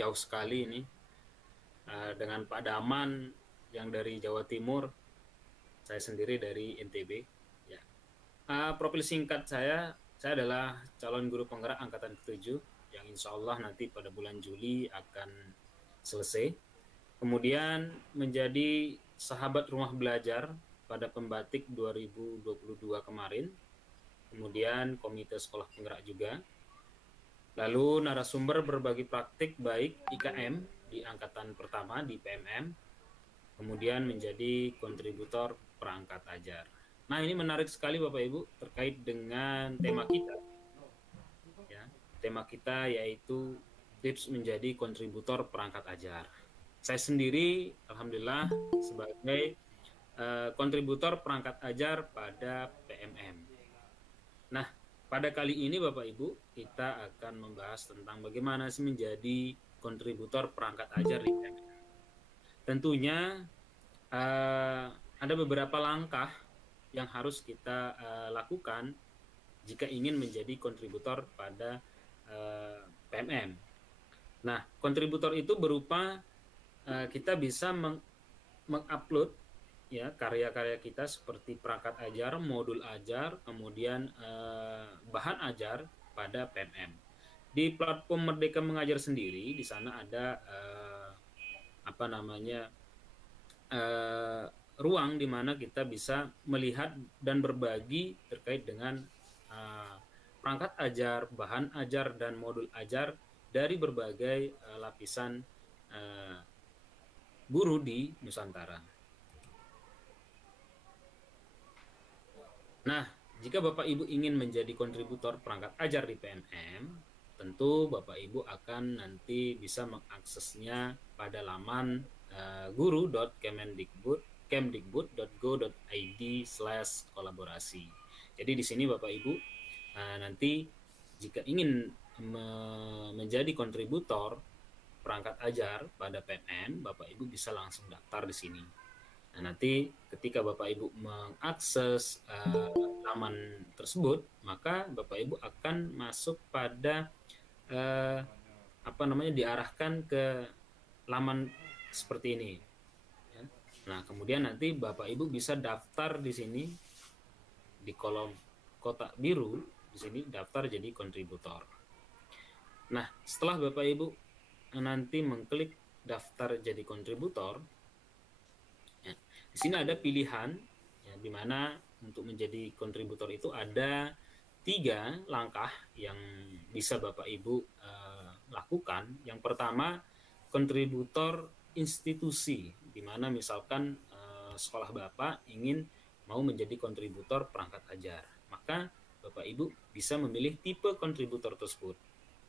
Jauh sekali ini. Dengan Pak Daman yang dari Jawa Timur, saya sendiri dari NTB. Ya. Profil singkat saya adalah calon guru penggerak angkatan ke-7 yang insya Allah nanti pada bulan Juli akan selesai. Kemudian menjadi sahabat rumah belajar pada Pembatik 2022 kemarin. Kemudian komite sekolah penggerak juga. Lalu narasumber berbagi praktik baik IKM di angkatan pertama di PMM. Kemudian menjadi kontributor perangkat ajar. Nah, ini menarik sekali Bapak Ibu terkait dengan tema kita. Ya, tema kita yaitu tips menjadi kontributor perangkat ajar. Saya sendiri alhamdulillah sebagai kontributor perangkat ajar pada PMM. Nah, pada kali ini Bapak Ibu kita akan membahas tentang bagaimana sih menjadi kontributor perangkat ajar di PMM. Tentunya ada beberapa langkah yang harus kita lakukan jika ingin menjadi kontributor pada PMM. Nah, kontributor itu berupa kita bisa mengupload ya karya-karya kita seperti perangkat ajar, modul ajar, kemudian bahan ajar pada PMM. Di platform Merdeka Mengajar sendiri, di sana ada ruang di mana kita bisa melihat dan berbagi terkait dengan perangkat ajar, bahan ajar, dan modul ajar dari berbagai lapisan guru di Nusantara. Nah, jika Bapak Ibu ingin menjadi kontributor perangkat ajar di PMM, tentu Bapak Ibu akan nanti bisa mengaksesnya pada laman guru.kemdikbud.go.id/kolaborasi. Jadi di sini Bapak Ibu nanti jika ingin menjadi kontributor perangkat ajar pada PMM, Bapak Ibu bisa langsung daftar di sini. Nah, nanti ketika Bapak Ibu mengakses laman tersebut, maka Bapak Ibu akan masuk pada diarahkan ke laman seperti ini. Nah, kemudian nanti Bapak Ibu bisa daftar di sini di kolom kotak biru di sini, daftar jadi kontributor. Nah, setelah Bapak Ibu nanti mengklik daftar jadi kontributor, ya, di sini ada pilihan ya, di mana untuk menjadi kontributor itu ada 3 langkah yang bisa Bapak Ibu lakukan. Yang pertama, kontributor institusi, di mana misalkan sekolah Bapak ingin mau menjadi kontributor perangkat ajar, maka Bapak Ibu bisa memilih tipe kontributor tersebut.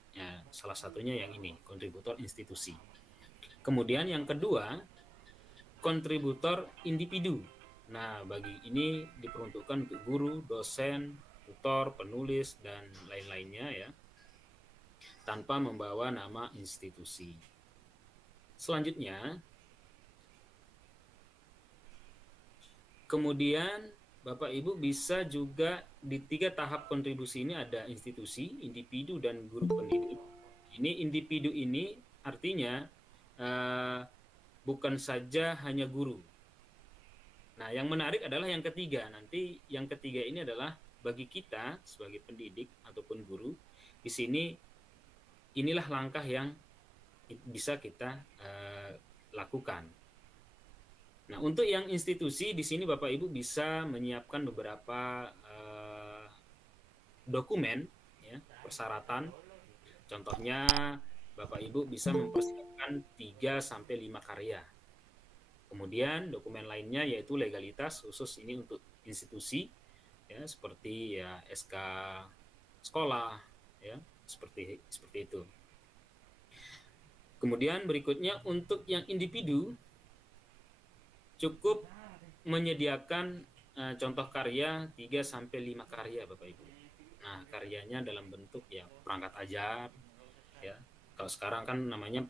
Ya, salah satunya yang ini, kontributor institusi. Kemudian yang kedua, kontributor individu. Nah, bagi ini diperuntukkan untuk guru, dosen, tutor, penulis, dan lain-lainnya ya, tanpa membawa nama institusi. Selanjutnya, kemudian Bapak Ibu bisa juga di 3 tahap kontribusi ini ada institusi, individu, dan guru pendidik. Ini individu ini artinya bukan saja hanya guru. Nah, yang menarik adalah yang ketiga. Nanti yang ketiga ini adalah bagi kita sebagai pendidik ataupun guru, di sini inilah langkah yang bisa kita lakukan. Nah, untuk yang institusi di sini Bapak Ibu bisa menyiapkan beberapa dokumen ya, persyaratan. Contohnya Bapak Ibu bisa mempersiapkan 3 sampai 5 karya. Kemudian dokumen lainnya yaitu legalitas, khusus ini untuk institusi ya, seperti ya SK sekolah ya, seperti itu. Kemudian berikutnya untuk yang individu cukup menyediakan contoh karya 3 sampai 5 karya Bapak Ibu. Nah, karyanya dalam bentuk ya perangkat ajar ya. Kalau sekarang kan namanya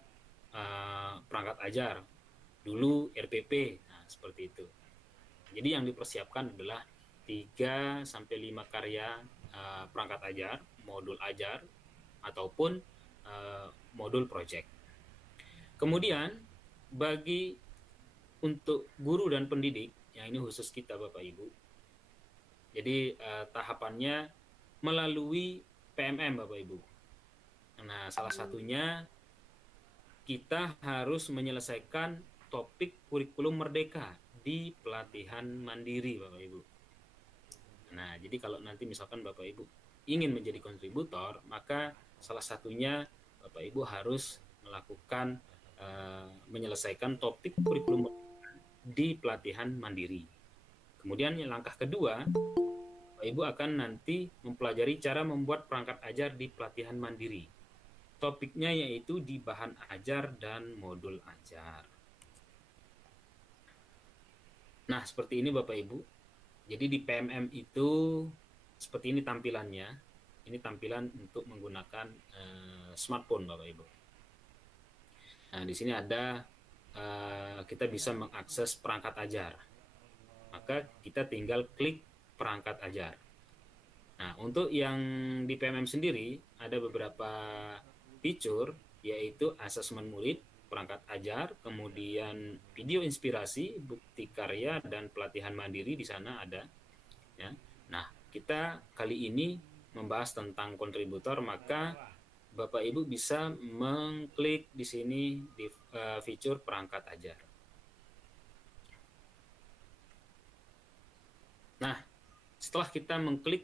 perangkat ajar. Dulu RPP. Nah, seperti itu. Jadi yang dipersiapkan adalah 3 sampai 5 karya perangkat ajar, modul ajar ataupun modul project. Kemudian bagi untuk guru dan pendidik, yang ini khusus kita Bapak Ibu. Jadi tahapannya melalui PMM Bapak Ibu. Nah, salah satunya kita harus menyelesaikan topik kurikulum merdeka di pelatihan mandiri Bapak Ibu. Nah, jadi kalau nanti misalkan Bapak Ibu ingin menjadi kontributor, maka salah satunya Bapak Ibu harus melakukan menyelesaikan topik kurikulum di pelatihan mandiri. Kemudian yang langkah kedua, Bapak Ibu akan nanti mempelajari cara membuat perangkat ajar di pelatihan mandiri. Topiknya yaitu di bahan ajar dan modul ajar. Nah, seperti ini Bapak Ibu. Jadi di PMM itu seperti ini tampilannya. Ini tampilan untuk menggunakan smartphone Bapak Ibu. Nah, di sini ada kita bisa mengakses perangkat ajar. Maka kita tinggal klik perangkat ajar. Nah, untuk yang di PMM sendiri ada beberapa fitur, yaitu asesmen murid, perangkat ajar, kemudian video inspirasi, bukti karya, dan pelatihan mandiri di sana ada. Ya. Nah, kita kali ini membahas tentang kontributor, maka Bapak Ibu bisa mengklik di sini di fitur perangkat ajar. Nah, setelah kita mengklik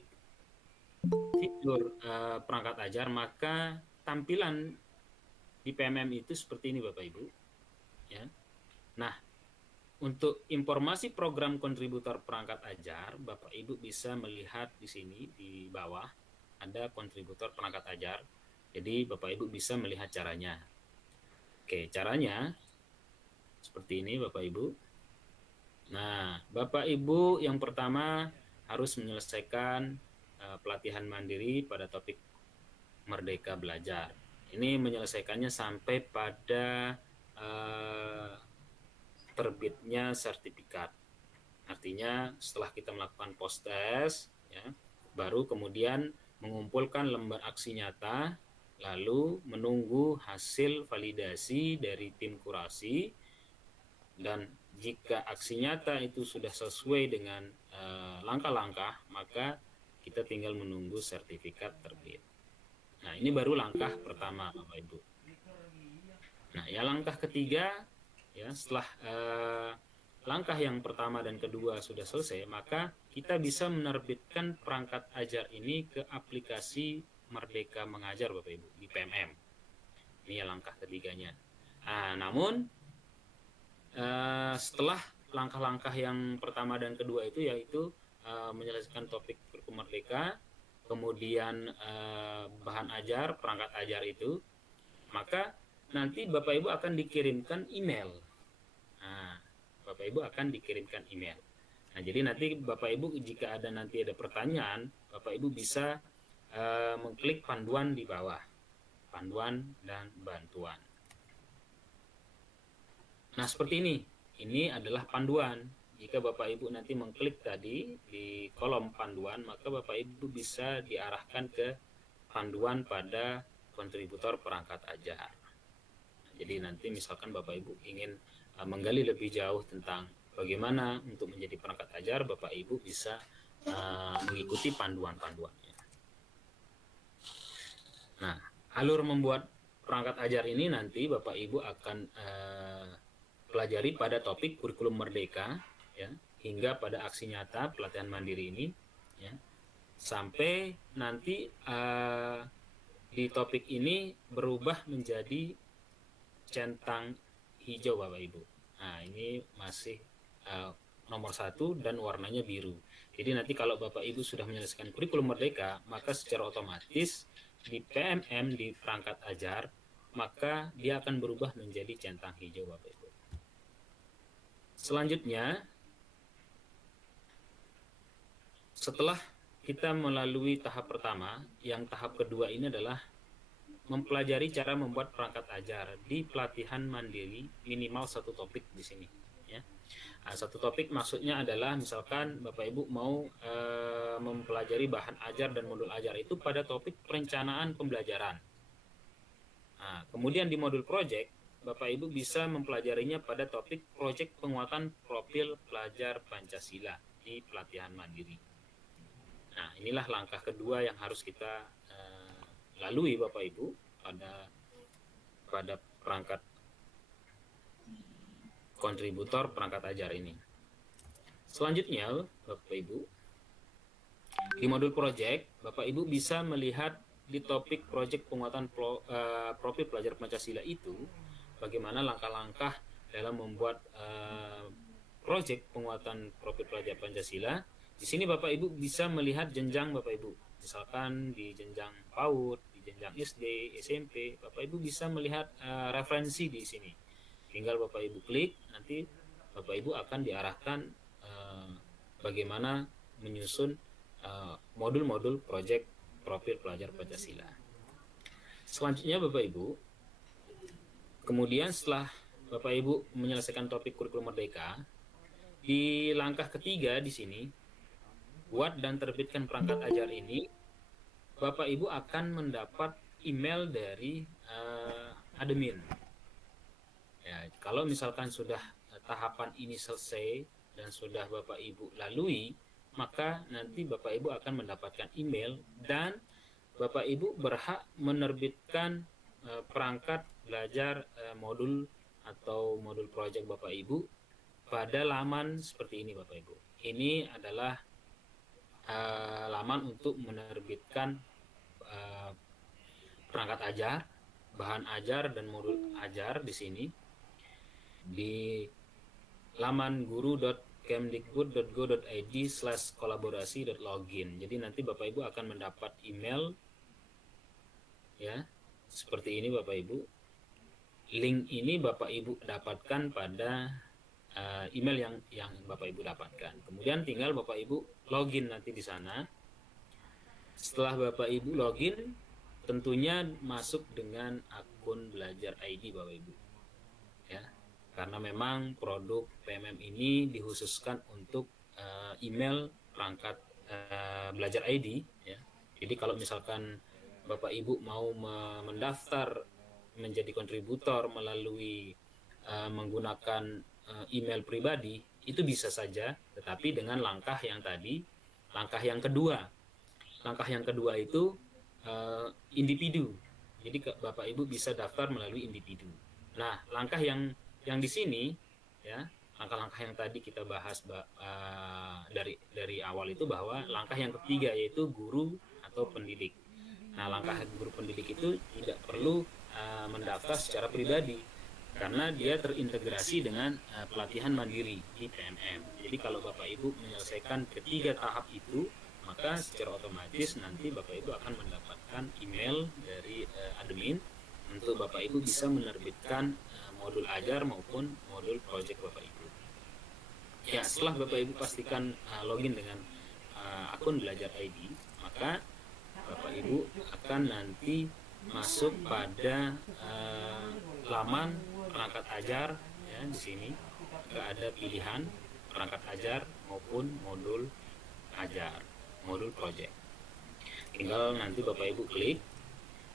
fitur perangkat ajar, maka tampilan di PMM itu seperti ini Bapak Ibu. Ya. Nah, untuk informasi program kontributor perangkat ajar, Bapak Ibu bisa melihat di sini di bawah ada kontributor perangkat ajar. Jadi Bapak Ibu bisa melihat caranya. Oke, caranya seperti ini Bapak Ibu. Nah, Bapak Ibu yang pertama harus menyelesaikan pelatihan mandiri pada topik Merdeka Belajar. Ini menyelesaikannya sampai pada terbitnya sertifikat. Artinya setelah kita melakukan post-test, ya, baru kemudian mengumpulkan lembar aksi nyata, lalu menunggu hasil validasi dari tim kurasi, dan jika aksi nyata itu sudah sesuai dengan langkah-langkah, maka kita tinggal menunggu sertifikat terbit. Nah, ini baru langkah pertama, Bapak Ibu. Nah, ya langkah ketiga, ya setelah langkah yang pertama dan kedua sudah selesai, maka kita bisa menerbitkan perangkat ajar ini ke aplikasi Merdeka Mengajar, Bapak Ibu, di PMM. Ini ya langkah ketiganya. Nah, namun setelah langkah-langkah yang pertama dan kedua itu, yaitu menyelesaikan topik kurikulum merdeka, kemudian bahan ajar, perangkat ajar itu, maka nanti Bapak Ibu akan dikirimkan email. Nah, Bapak Ibu akan dikirimkan email. Nah, jadi nanti Bapak Ibu jika nanti ada pertanyaan, Bapak Ibu bisa mengklik panduan di bawah, panduan dan bantuan. Nah, seperti ini. Ini adalah panduan. Jika Bapak Ibu nanti mengklik tadi di kolom panduan, maka Bapak Ibu bisa diarahkan ke panduan pada kontributor perangkat ajar. Jadi nanti misalkan Bapak Ibu ingin menggali lebih jauh tentang bagaimana untuk menjadi perangkat ajar, Bapak Ibu bisa mengikuti panduan-panduannya. Nah, alur membuat perangkat ajar ini nanti Bapak Ibu akan pelajari pada topik kurikulum merdeka, ya, hingga pada aksi nyata pelatihan mandiri ini, ya, sampai nanti di topik ini berubah menjadi centang hijau, Bapak Ibu. Nah, ini masih nomor 1 dan warnanya biru. Jadi nanti kalau Bapak Ibu sudah menyelesaikan kurikulum merdeka, maka secara otomatis di PMM, di perangkat ajar, maka dia akan berubah menjadi centang hijau, Bapak Ibu. Selanjutnya, setelah kita melalui tahap pertama, yang tahap kedua ini adalah mempelajari cara membuat perangkat ajar di pelatihan mandiri minimal 1 topik di sini. Ya. Nah, 1 topik maksudnya adalah misalkan Bapak Ibu mau mempelajari bahan ajar dan modul ajar itu pada topik perencanaan pembelajaran. Nah, kemudian di modul project, Bapak Ibu bisa mempelajarinya pada topik project penguatan profil pelajar Pancasila di pelatihan mandiri. Nah, inilah langkah kedua yang harus kita lalui, Bapak Ibu, pada perangkat kontributor perangkat ajar ini. Selanjutnya, Bapak Ibu, di modul project, Bapak Ibu bisa melihat di topik project penguatan profil pelajar Pancasila itu bagaimana langkah-langkah dalam membuat proyek penguatan profil pelajar Pancasila. Di sini Bapak Ibu bisa melihat jenjang Bapak Ibu. Misalkan di jenjang PAUD, di jenjang SD, SMP, Bapak Ibu bisa melihat referensi di sini. Tinggal Bapak Ibu klik, nanti Bapak Ibu akan diarahkan bagaimana menyusun modul-modul proyek profil pelajar Pancasila. Selanjutnya Bapak Ibu, kemudian setelah Bapak Ibu menyelesaikan topik kurikulum merdeka, di langkah ketiga di sini, buat dan terbitkan perangkat ajar ini, Bapak Ibu akan mendapat email dari admin. Ya, kalau misalkan sudah tahapan ini selesai dan sudah Bapak Ibu lalui, maka nanti Bapak Ibu akan mendapatkan email dan Bapak Ibu berhak menerbitkan perangkat belajar modul atau modul project Bapak Ibu pada laman seperti ini, Bapak Ibu. Ini adalah laman untuk menerbitkan perangkat ajar, bahan ajar dan modul ajar di sini di laman guru.kemdikbud.go.id/kolaborasi.login. Jadi nanti Bapak Ibu akan mendapat email ya seperti ini, Bapak Ibu. Link ini Bapak Ibu dapatkan pada email yang Bapak Ibu dapatkan. Kemudian tinggal Bapak Ibu login nanti di sana. Setelah Bapak Ibu login, tentunya masuk dengan akun Belajar ID Bapak Ibu. Ya, karena memang produk PMM ini dikhususkan untuk email perangkat Belajar ID. Ya. Jadi kalau misalkan Bapak Ibu mau mendaftar menjadi kontributor melalui menggunakan email pribadi itu bisa saja, tetapi dengan langkah yang tadi, langkah yang kedua itu individu. Jadi Bapak Ibu bisa daftar melalui individu. Nah, langkah yang di sini ya, langkah-langkah yang tadi kita bahas dari awal itu, bahwa langkah yang ketiga yaitu guru atau pendidik. Nah, langkah guru pendidik itu tidak perlu mendaftar secara pribadi karena dia terintegrasi dengan pelatihan mandiri di PMM. Jadi kalau Bapak Ibu menyelesaikan ketiga tahap itu, maka secara otomatis nanti Bapak Ibu akan mendapatkan email dari admin untuk Bapak Ibu bisa menerbitkan modul ajar maupun modul project Bapak Ibu. Ya, setelah Bapak Ibu pastikan login dengan akun Belajar ID, maka Bapak Ibu akan nanti masuk pada laman perangkat ajar ya. Di sini ada pilihan perangkat ajar maupun modul ajar, modul project. Tinggal nanti Bapak Ibu klik,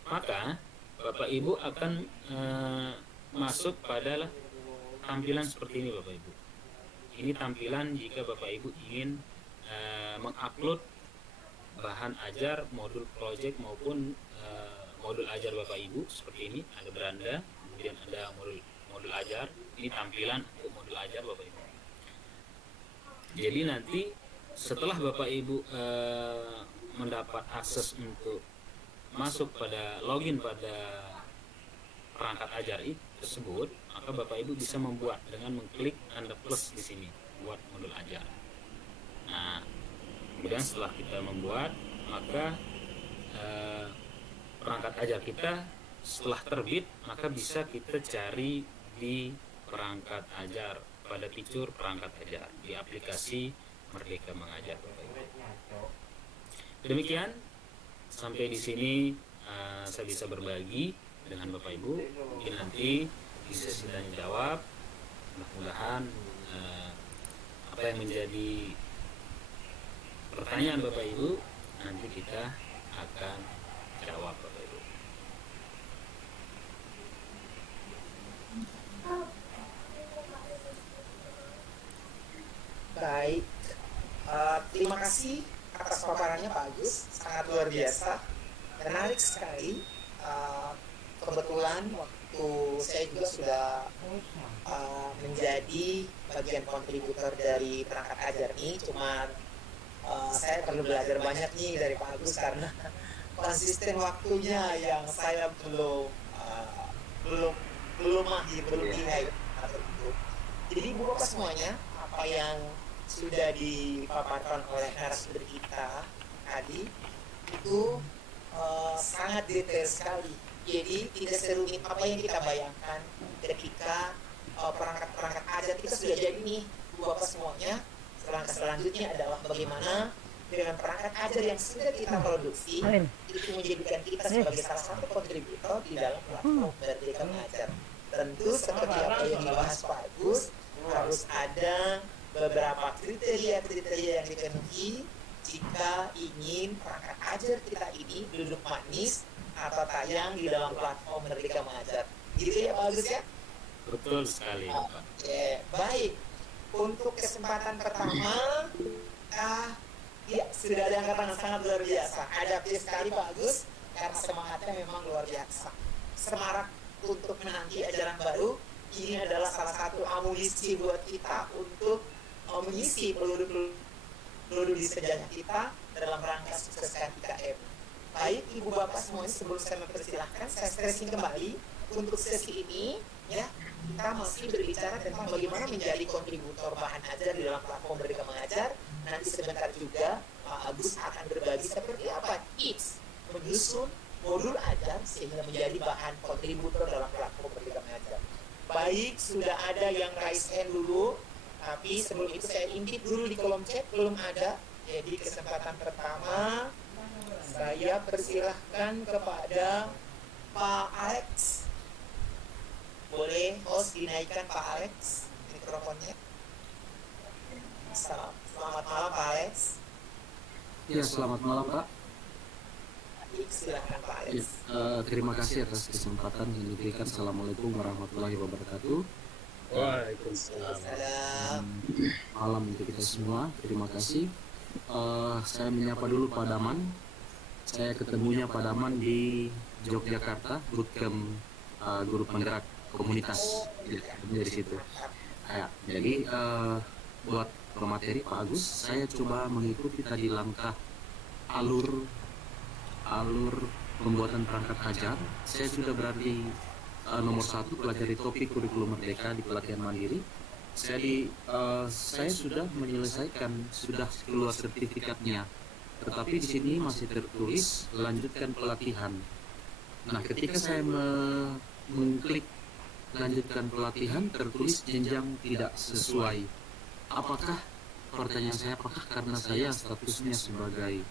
maka Bapak Ibu akan masuk pada tampilan seperti ini Bapak Ibu. Ini tampilan jika Bapak Ibu ingin mengupload bahan ajar, modul project maupun modul ajar Bapak Ibu. Seperti ini ada beranda, kemudian ada modul ajar. Ini tampilan untuk modul ajar Bapak Ibu. Jadi nanti setelah Bapak Ibu mendapat akses untuk masuk pada login pada perangkat ajar tersebut, maka Bapak Ibu bisa membuat dengan mengklik tanda plus di sini, buat modul ajar. Nah, kemudian setelah kita membuat, maka perangkat ajar kita setelah terbit, maka bisa kita cari di perangkat ajar, pada fitur perangkat ajar di aplikasi Merdeka Mengajar Bapak Ibu. Demikian sampai di sini saya bisa berbagi dengan Bapak Ibu. Mungkin nanti di sesi tanya jawab, mudah-mudahan apa yang menjadi pertanyaan Bapak Ibu nanti kita akan jawab Bapak Ibu. Baik, terima kasih atas paparannya Pak Agus, sangat luar biasa, menarik sekali. Kebetulan waktu saya juga sudah menjadi bagian kontributor dari perangkat ajar ini, cuman saya perlu belajar banyak nih dari Pak Agus karena konsisten waktunya yang saya belum mahir, belum ingat atau itu. Jadi Bu Bapak semuanya, apa yang sudah dipaparkan oleh narasumber kita tadi itu sangat detail sekali. Jadi tidak serumit apa yang kita bayangkan ketika perangkat-perangkat ajar kita sudah jadi nih Bu Bapak semuanya. Langkah selanjutnya adalah bagaimana dengan perangkat ajar yang sudah kita produksi itu menjadikan kita sebagai salah satu kontributor di dalam platform Merdeka Mengajar. Tentu seperti apa yang dibahas Pak Agus, harus ada beberapa kriteria yang dipenuhi jika ingin perangkat ajar kita ini duduk manis atau tayang di dalam platform Merdeka Mengajar. Gitu ya Pak Agus ya? Betul sekali Pak. Oke, baik. Untuk kesempatan pertama, ya sudah ada angkatan yang sangat luar biasa. Adaptif sekali Pak Agus, karena semangatnya memang luar biasa. Semarak untuk menanti ajaran baru, ini adalah salah satu amunisi buat kita untuk mengisi peluru di sejarah kita dalam rangka sukseskan IKM. Baik Ibu Bapak semuanya, sebelum saya mempersilahkan, saya stressing kembali untuk sesi ini, ya kita masih berbicara tentang bagaimana menjadi kontributor bahan ajar di dalam platform Merdeka Mengajar. Nanti sebentar juga Pak Agus akan berbagi seperti apa tips menyusun modul ajar sehingga menjadi bahan kontributor dalam platform Merdeka Mengajar. Baik, sudah ada yang raise hand dulu, tapi sebelum itu saya intip dulu di kolom chat, belum ada. Jadi kesempatan pertama saya persilahkan kepada Pak Alex. Boleh host dinaikkan Pak Alex mikrofonnya. Selamat malam Pak Alex. Ya, selamat malam Pak. Silakan Pak Alex. Ya, terima kasih atas kesempatan yang diberikan. Assalamualaikum warahmatullahi wabarakatuh. Waalaikumsalam. Malam untuk kita semua. Terima kasih. Saya menyapa dulu Pak Daman. Saya ketemunya Pak Daman di Yogyakarta, bootcamp guru penggerak komunitas dari situ. Jadi buat pemateri Pak Agus, saya coba mengikuti tadi langkah alur pembuatan perangkat ajar. Saya sudah berarti nomor 1 pelajari topik kurikulum merdeka di pelatihan mandiri. Saya sudah menyelesaikan, sudah keluar sertifikatnya. Tetapi di sini masih tertulis lanjutkan pelatihan. Nah, ketika saya mengklik lanjutkan pelatihan, tertulis jenjang tidak sesuai. Pertanyaan saya, apakah karena saya statusnya sebagai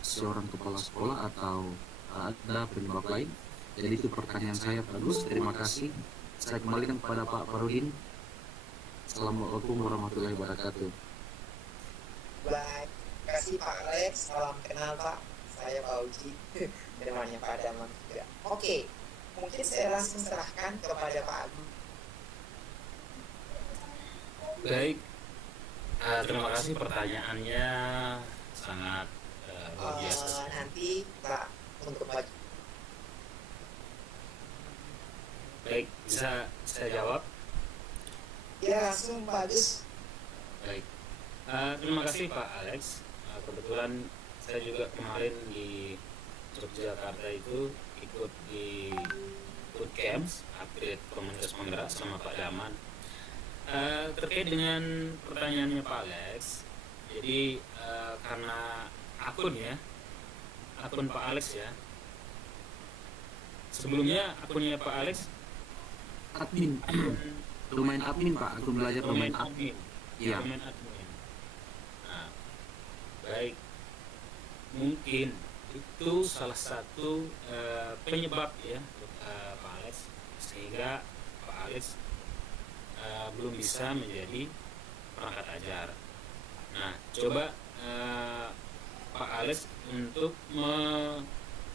seorang kepala sekolah atau ada penyebab lain? Jadi itu pertanyaan saya, Pak Gus. Terima kasih. Saya kembalikan kepada Pak Farudin. Assalamualaikum warahmatullahi wabarakatuh. Baik, terima kasih Pak Alex. Salam kenal Pak. Saya Pak Uji, temannya Pak Daman juga. Oke, mungkin saya langsung serahkan kepada Pak Agung. Baik, terima kasih, pertanyaannya sangat luar biasa. Nanti Pak untuk maju. Baik, bisa saya jawab? Ya, langsung Pak Agus. Baik, terima kasih Pak Alex. Kebetulan saya juga kemarin di Yogyakarta itu ikut di bootcamp upgrade komunitas penggerak sama Pak Daman. Terkait dengan pertanyaannya Pak Alex, jadi karena akun Pak Alex ya, sebelumnya akunnya Pak Alex admin, domain admin Pak, akun belajar domain admin. Iya. Domain admin. Nah, baik, mungkin itu salah satu penyebab ya Pak Alex, sehingga Pak Alex belum bisa menjadi perangkat ajar. Nah, coba Pak Alex untuk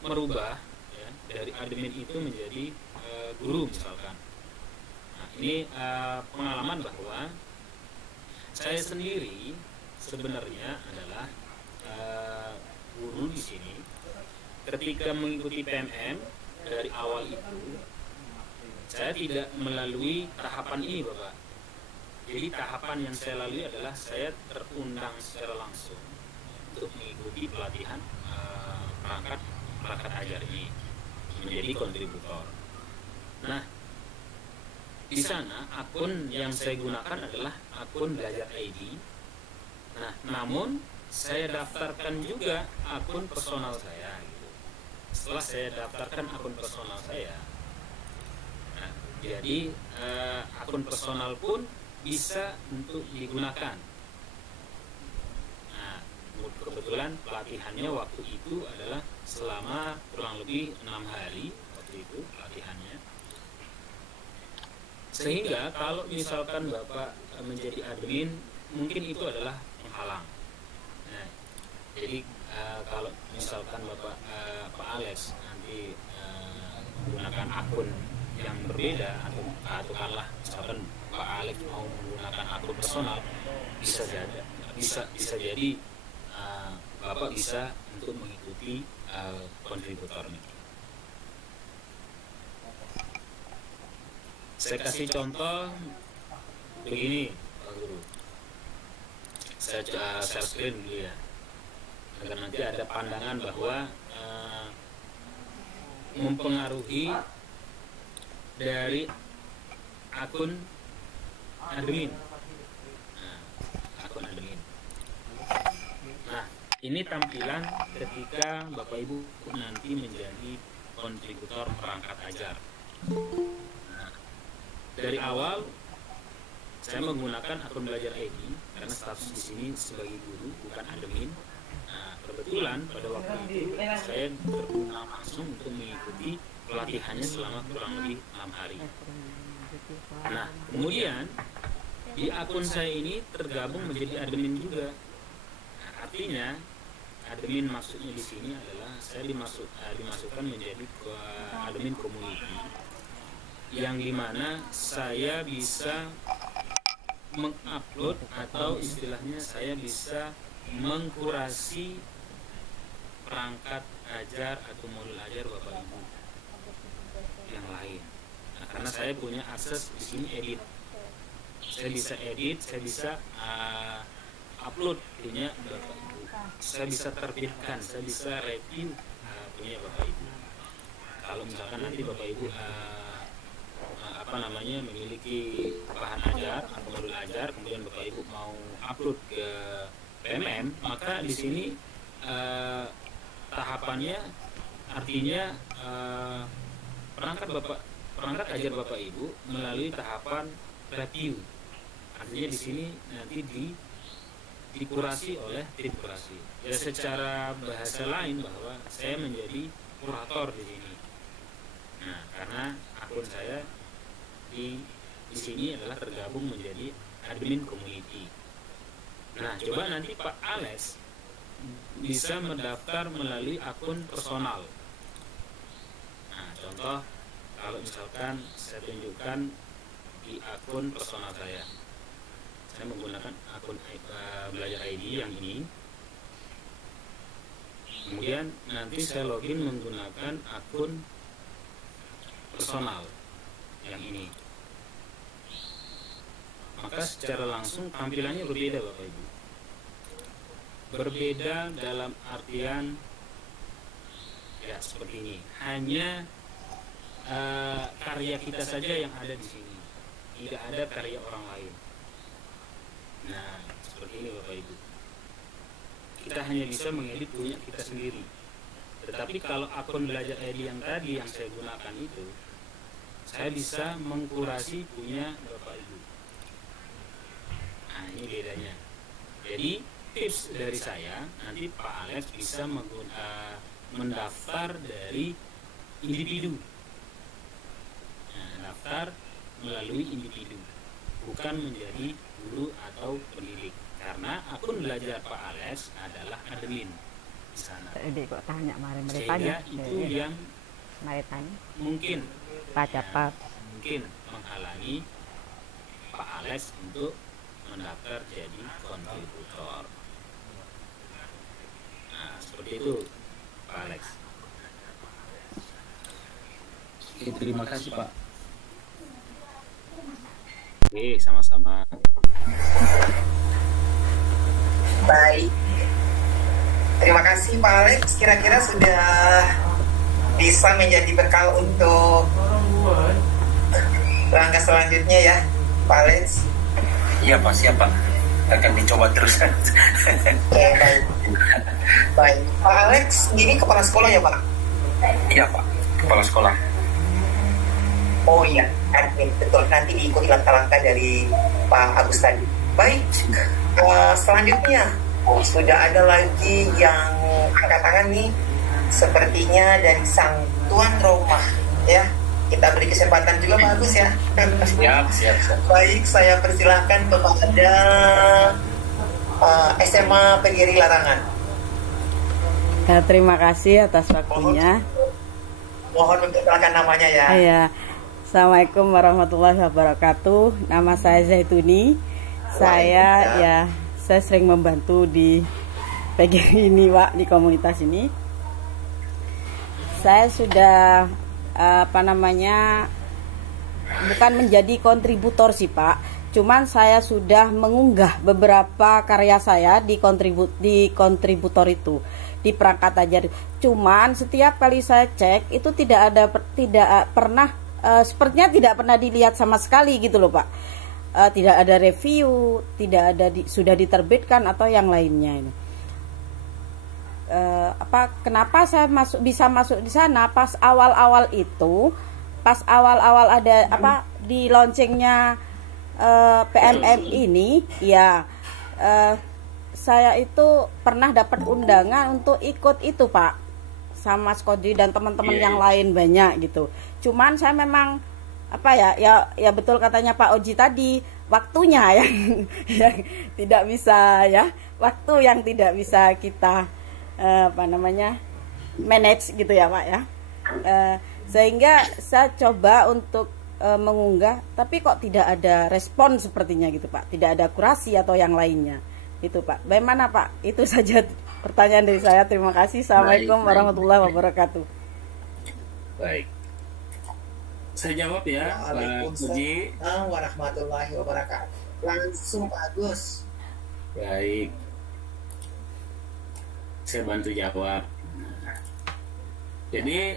merubah ya, dari admin itu menjadi guru misalkan. Nah, ini pengalaman bahwa saya sendiri sebenarnya adalah guru di sini. Ketika mengikuti PMM dari awal itu, saya tidak melalui tahapan ini, Bapak. Jadi tahapan yang saya lalui adalah saya terundang secara langsung untuk mengikuti pelatihan perangkat ajar ini menjadi kontributor. Nah, di sana akun yang saya gunakan adalah akun Belajar ID. Nah, namun saya daftarkan juga akun personal saya. Gitu. Setelah saya daftarkan akun personal saya, nah, jadi akun personal pun bisa untuk digunakan. Nah, kebetulan pelatihannya waktu itu adalah selama kurang lebih 6 hari waktu itu pelatihannya. Sehingga kalau misalkan Bapak menjadi admin, mungkin itu adalah penghalang. Nah, jadi kalau misalkan Bapak Pak Alex nanti menggunakan akun yang berbeda atau katakanlah misalkan Pak Alex mau menggunakan akun personal, bisa jadi Bapak bisa untuk mengikuti kontributornya. Saya kasih contoh begini, Pak Guru. Saya share screen dulu ya, agar nanti ada pandangan bahwa mempengaruhi dari akun admin. Nah, akun admin. Nah, ini tampilan ketika Bapak Ibu nanti menjadi kontributor perangkat ajar. Nah, dari awal saya menggunakan akun Belajar ID karena status di sini sebagai guru bukan admin. Nah, kebetulan pada waktu itu saya terundang langsung untuk mengikuti pelatihannya selama kurang lebih 6 hari. Nah, kemudian di akun saya ini tergabung menjadi admin juga. Nah, artinya admin maksudnya di sini adalah saya dimasukkan menjadi admin community. yang dimana saya bisa mengupload atau istilahnya saya bisa mengkurasi perangkat ajar atau modul ajar Bapak Ibu yang lain. Nah, karena saya punya akses di sini edit, saya bisa edit, saya bisa upload punya Bapak Ibu, saya bisa terbitkan, saya bisa review punya Bapak Ibu. Kalau misalkan nanti Bapak Ibu memiliki bahan ajar atau modul ajar, kemudian Bapak Ibu mau upload ke PMM, maka di sini tahapannya artinya perangkat ajar Bapak Ibu melalui tahapan review. Artinya di sini nanti dikurasi oleh tim kurasi. Ya, secara bahasa lain bahwa saya menjadi kurator di sini. Nah, karena akun saya di sini adalah tergabung menjadi admin community. Nah, coba nanti Pak Alex bisa mendaftar melalui akun personal. Nah, contoh kalau misalkan saya tunjukkan di akun personal saya menggunakan akun Belajar ID yang ini. Kemudian nanti saya login menggunakan akun personal yang ini. Maka secara langsung tampilannya berbeda Bapak Ibu. Berbeda dalam artian ya seperti ini. Hanya karya kita saja yang ada di sini. Tidak ada karya orang lain. Nah, seperti ini Bapak Ibu. Kita hanya bisa mengedit punya kita sendiri. Tetapi kalau akun Belajar ID yang tadi yang saya gunakan itu, saya bisa mengkurasi punya Bapak Ibu. Nah, ini bedanya. Jadi tips dari saya, nanti Pak Alex bisa mendaftar dari individu. Nah, daftar melalui individu, bukan menjadi guru atau pendidik. Karena akun Belajar Pak Alex adalah admin di sana. Kok tanya sehingga itu yang mungkin mungkin menghalangi Pak Alex untuk mendaftar jadi kontributor. Nah, seperti itu Pak Alex. Oke, terima kasih Pak. Oke, sama-sama. Baik. Terima kasih Pak Alex. Kira-kira sudah bisa menjadi bekal untuk langkah selanjutnya ya, Pak Alex. Iya Pak, siap Pak. Akan dicoba terus. Oke, baik. Baik. Pak Alex, ini kepala sekolah ya Pak? Iya Pak, kepala sekolah. Oh iya, admin, betul. Nanti diikuti langkah-langkah dari Pak Agus tadi. Baik, selanjutnya sudah ada lagi yang angkat tangan nih. Sepertinya dari sang tuan rumah ya. Kita beri kesempatan juga Pak Agus ya. Siap. Baik, saya persilahkan kepada SMA PGRI Larangan. Terima kasih atas waktunya. Mohon memperkenalkan namanya ya. Iya. Assalamualaikum warahmatullahi wabarakatuh. Nama saya Zaituni. Saya sering membantu di PGRI ini Pak, di komunitas ini. Saya sudah bukan menjadi kontributor sih Pak. Cuman saya sudah mengunggah beberapa karya saya di kontributor itu, di perangkat ajar. Cuman setiap kali saya cek itu tidak pernah sepertinya tidak pernah dilihat sama sekali gitu loh Pak. Tidak ada review, tidak ada sudah diterbitkan atau yang lainnya ini. Kenapa saya bisa masuk di sana pas awal-awal ada di launchingnya PMM ini ya, saya itu pernah dapat undangan untuk ikut itu Pak, sama Skodi dan teman-teman yang lain banyak gitu. Cuman saya memang ya betul katanya Pak Oji tadi, waktunya yang tidak bisa ya, waktu yang tidak bisa kita manage gitu ya Pak ya. Sehingga saya coba untuk mengunggah, tapi kok tidak ada respon sepertinya gitu Pak, tidak ada kurasi atau yang lainnya itu Pak. Bagaimana Pak? Itu saja pertanyaan dari saya. Terima kasih. Assalamualaikum warahmatullahi wabarakatuh. Baik, saya jawab ya Pak Puji. Warahmatullahi wabarakatuh. Langsung Pak Agus. Baik, saya bantu jawab. Jadi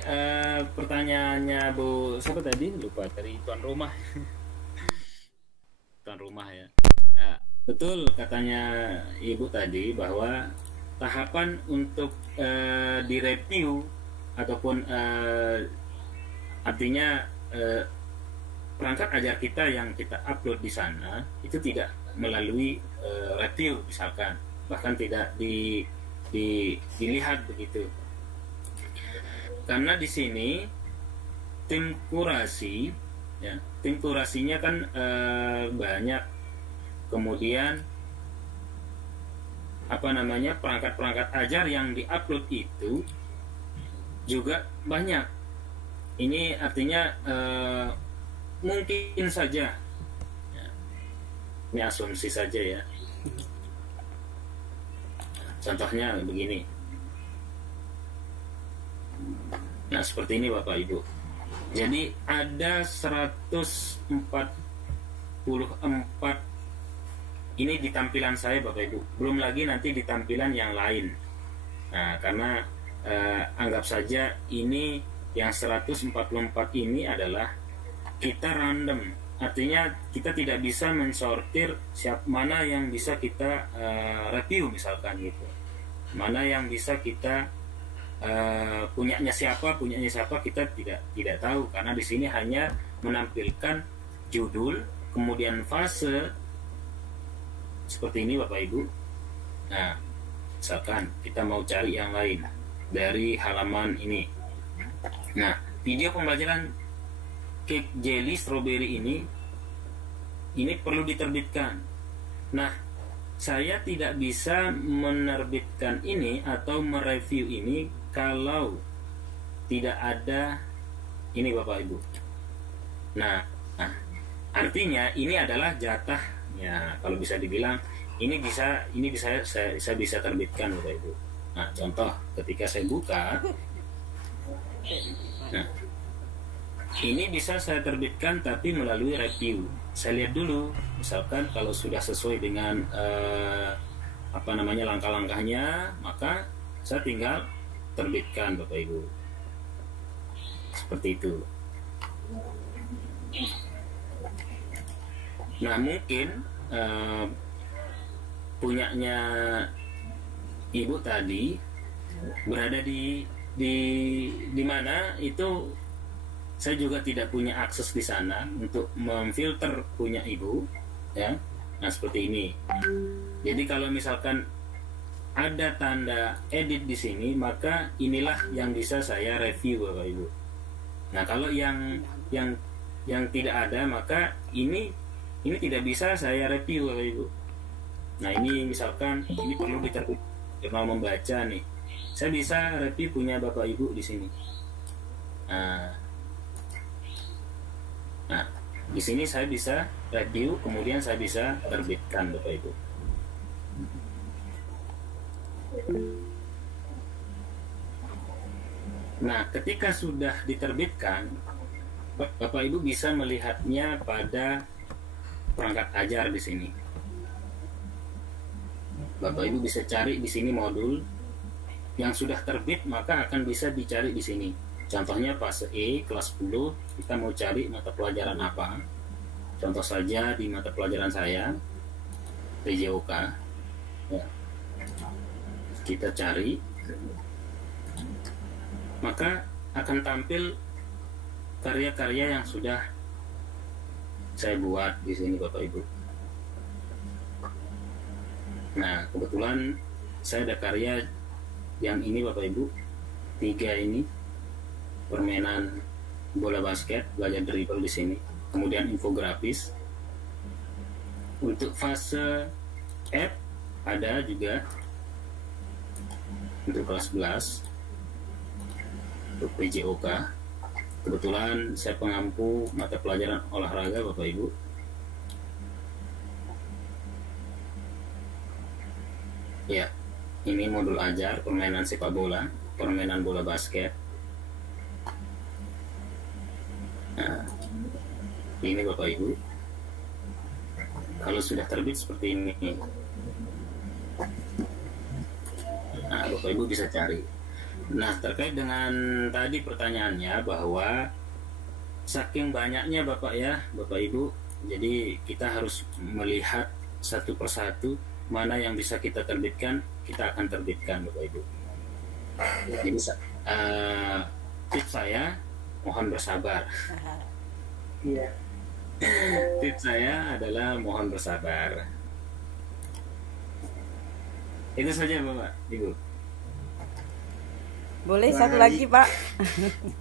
pertanyaannya Bu siapa tadi, lupa, dari tuan rumah. Tuan rumah ya. Nah, betul katanya Ibu tadi bahwa tahapan untuk direview ataupun artinya perangkat ajar kita yang kita upload di sana itu tidak melalui review misalkan, bahkan tidak dilihat begitu. Karena di sini tim kurasi, ya, tim kurasinya kan banyak, kemudian perangkat-perangkat ajar yang diupload itu juga banyak. Ini artinya mungkin saja, ya, ini asumsi saja ya. Contohnya begini. Nah, seperti ini Bapak Ibu. Jadi ada 144 ini di tampilan saya Bapak Ibu. Belum lagi nanti di tampilan yang lain. Nah, karena anggap saja ini yang 144 ini adalah kita random. Artinya kita tidak bisa mensortir mana yang bisa kita review misalkan gitu. Mana yang bisa kita punyanya siapa kita tidak tahu, karena di sini hanya menampilkan judul, kemudian fase seperti ini Bapak Ibu. Nah, misalkan kita mau cari yang lain dari halaman ini. Nah, video pembelajaran cake jelly strawberry ini perlu diterbitkan. Nah, saya tidak bisa menerbitkan ini atau mereview ini kalau tidak ada ini Bapak Ibu. Nah, artinya ini adalah jatah ya, kalau bisa dibilang ini bisa saya bisa terbitkan Bapak Ibu. Nah, contoh ketika saya buka, nah ini bisa saya terbitkan tapi melalui review. Saya lihat dulu, misalkan kalau sudah sesuai dengan langkah-langkahnya, maka saya tinggal terbitkan Bapak Ibu. Seperti itu. Nah, mungkin punyanya Ibu tadi berada di mana itu saya juga tidak punya akses di sana untuk memfilter punya Ibu ya. Nah, seperti ini. Jadi kalau misalkan ada tanda edit di sini, maka inilah yang bisa saya review Bapak Ibu. Nah, kalau yang tidak ada, maka ini tidak bisa saya review Bapak Ibu. Nah, ini misalkan ini perlu diterbit jurnal membaca nih. Saya bisa review punya Bapak Ibu di sini. Nah, di sini saya bisa review, kemudian saya bisa terbitkan Bapak Ibu. Nah, ketika sudah diterbitkan, Bapak Ibu bisa melihatnya pada perangkat ajar di sini. Bapak Ibu bisa cari di sini modul yang sudah terbit, maka akan bisa dicari di sini. Contohnya fase E kelas 10, kita mau cari mata pelajaran apa? Contoh saja di mata pelajaran saya PJOK. Ya. Kita cari, maka akan tampil karya-karya yang sudah saya buat di sini Bapak Ibu. Nah, kebetulan saya ada karya yang ini Bapak Ibu, 3 ini, permainan bola basket, belajar dribble di sini, kemudian infografis. Untuk fase F ada juga untuk kelas 11, untuk PJOK. Kebetulan saya pengampu mata pelajaran olahraga Bapak Ibu. Ya, ini modul ajar permainan sepak bola, permainan bola basket. Nah, ini Bapak Ibu. Kalau sudah terbit seperti ini, nah Bapak Ibu bisa cari. Nah, terkait dengan tadi pertanyaannya bahwa saking banyaknya Bapak ya, Bapak Ibu, jadi kita harus melihat satu persatu mana yang bisa kita terbitkan, kita akan terbitkan Bapak Ibu. Jadi tips saya mohon bersabar. Iya. Tips saya adalah mohon bersabar. Itu saja Bapak Ibu. Boleh satu lagi Pak?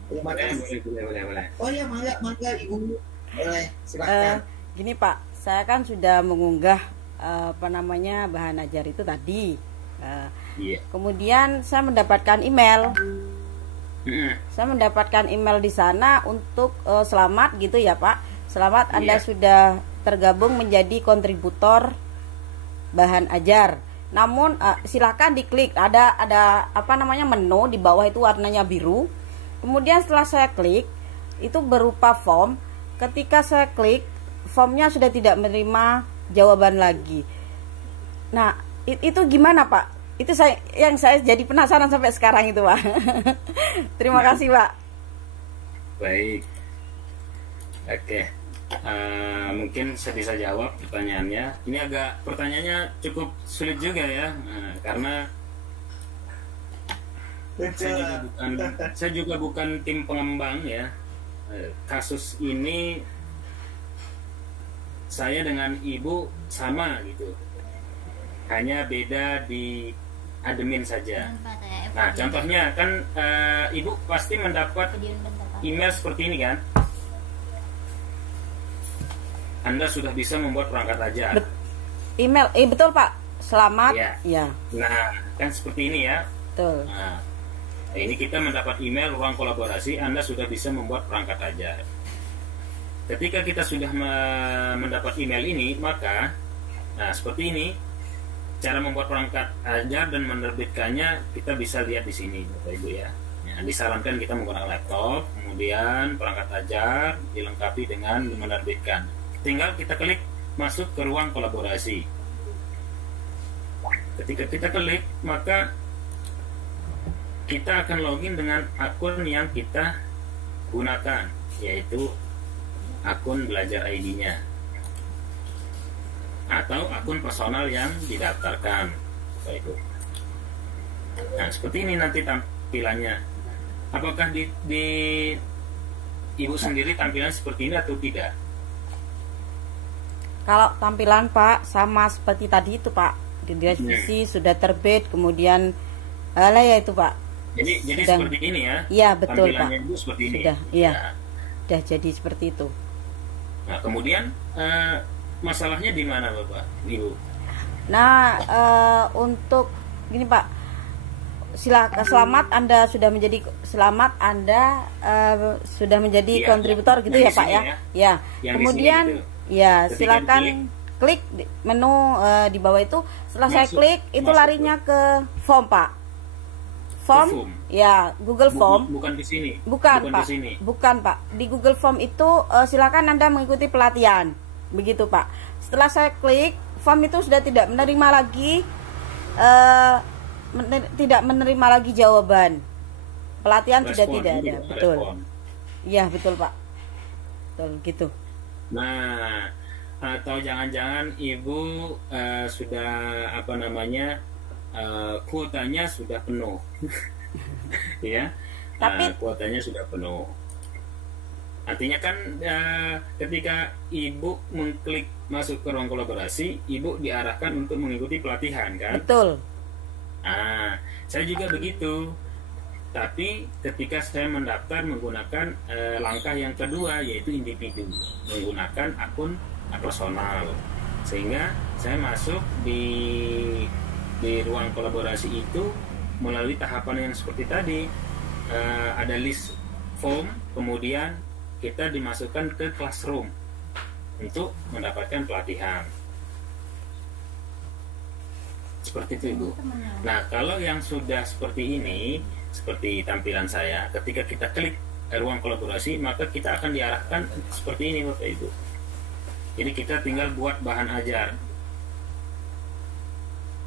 Terima kasih. Boleh. Oh ya, mangga Ibu. Boleh, silakan. Gini Pak, saya kan sudah mengunggah bahan ajar itu tadi. Kemudian saya mendapatkan email. Saya mendapatkan email di sana untuk selamat gitu ya Pak. Selamat Anda sudah tergabung menjadi kontributor bahan ajar. Namun silakan diklik, ada menu di bawah itu warnanya biru. Kemudian setelah saya klik itu berupa form. Ketika saya klik, formnya sudah tidak menerima jawaban lagi. Nah, itu gimana Pak? Itu saya jadi penasaran sampai sekarang itu Pak. Terima kasih Pak. Baik. Oke. Mungkin saya bisa jawab pertanyaannya. Ini pertanyaannya cukup sulit juga ya, karena saya juga bukan tim pengembang ya. Kasus ini saya dengan Ibu sama gitu, hanya beda di admin saja. Nah, contohnya kan Ibu pasti mendapat email seperti ini kan? Anda sudah bisa membuat perangkat ajar. Email, betul Pak. Selamat. Ya. Nah, kan seperti ini ya. Betul. Nah, ini kita mendapat email ruang kolaborasi. Anda sudah bisa membuat perangkat ajar. Ketika kita sudah mendapat email ini, maka, nah seperti ini, cara membuat perangkat ajar dan menerbitkannya kita bisa lihat di sini, Bapak Ibu ya. Disarankan kita menggunakan laptop, kemudian perangkat ajar dilengkapi dengan menerbitkan. Tinggal kita klik masuk ke ruang kolaborasi. Ketika kita klik, maka kita akan login dengan akun yang kita gunakan, yaitu akun belajar ID-nya atau akun personal yang didaftarkan. Baik. Nah, seperti ini nanti tampilannya. Apakah di Ibu sendiri tampilan seperti ini atau tidak? Kalau tampilan Pak sama seperti tadi itu Pak, di deskripsi sudah terbit, kemudian ya itu Pak. Jadi seperti ini ya? Iya betul Pak. Ibu seperti ini. Sudah, iya. Sudah jadi seperti itu. Nah kemudian masalahnya di mana Bapak, Ibu? Nah untuk gini Pak, silakan selamat Anda sudah menjadi kontributor gitu ya Pak ya. Ya. Kemudian ya silakan klik menu di bawah itu. Setelah saya klik itu larinya ke form Pak. Form ya Google Form. Bukan di sini. Bukan Pak. Bukan Pak. Di Google Form itu silakan Anda mengikuti pelatihan. Begitu Pak. Setelah saya klik, form itu sudah tidak menerima lagi jawaban. Pelatihan sudah tidak ada. Betul. Iya, betul Pak. Betul gitu. Nah, atau jangan-jangan Ibu sudah kuotanya sudah penuh. Ya. Tapi kuotanya sudah penuh. Artinya kan ketika Ibu mengklik masuk ke ruang kolaborasi, Ibu diarahkan untuk mengikuti pelatihan kan? Betul. Saya juga begitu. Tapi ketika saya mendaftar menggunakan langkah yang kedua, yaitu individu, menggunakan akun personal, sehingga saya masuk di ruang kolaborasi itu melalui tahapan yang seperti tadi. Ada list form, kemudian kita dimasukkan ke classroom untuk mendapatkan pelatihan. Seperti itu, Ibu. Nah, kalau yang sudah seperti ini, seperti tampilan saya, ketika kita klik ruang kolaborasi, maka kita akan diarahkan seperti ini, Bapak Ibu. Jadi kita tinggal buat bahan ajar.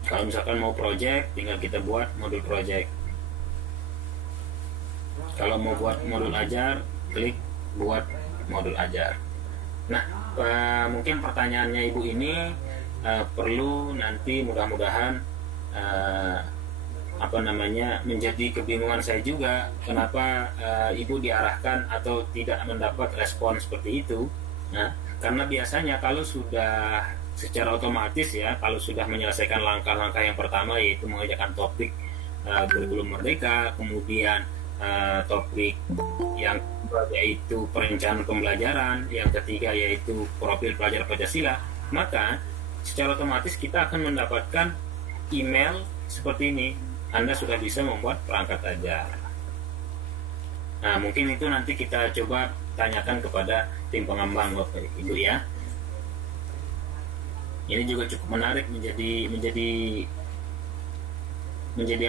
Kalau misalkan mau project, tinggal kita buat modul project. Kalau mau buat modul ajar, klik buat modul ajar. Nah, mungkin pertanyaannya Ibu ini perlu nanti mudah-mudahan menjadi kebingungan saya juga kenapa Ibu diarahkan atau tidak mendapat respon seperti itu. Nah, karena biasanya kalau sudah secara otomatis ya, kalau sudah menyelesaikan langkah-langkah yang pertama yaitu mengerjakan topik kurikulum merdeka, kemudian topik yang kedua yaitu perencanaan pembelajaran, yang ketiga yaitu profil pelajar Pancasila, maka secara otomatis kita akan mendapatkan email seperti ini. Anda sudah bisa membuat perangkat ajar. Nah, mungkin itu nanti kita coba tanyakan kepada tim pengembang Bapak Ibu ya. Ini juga cukup menarik menjadi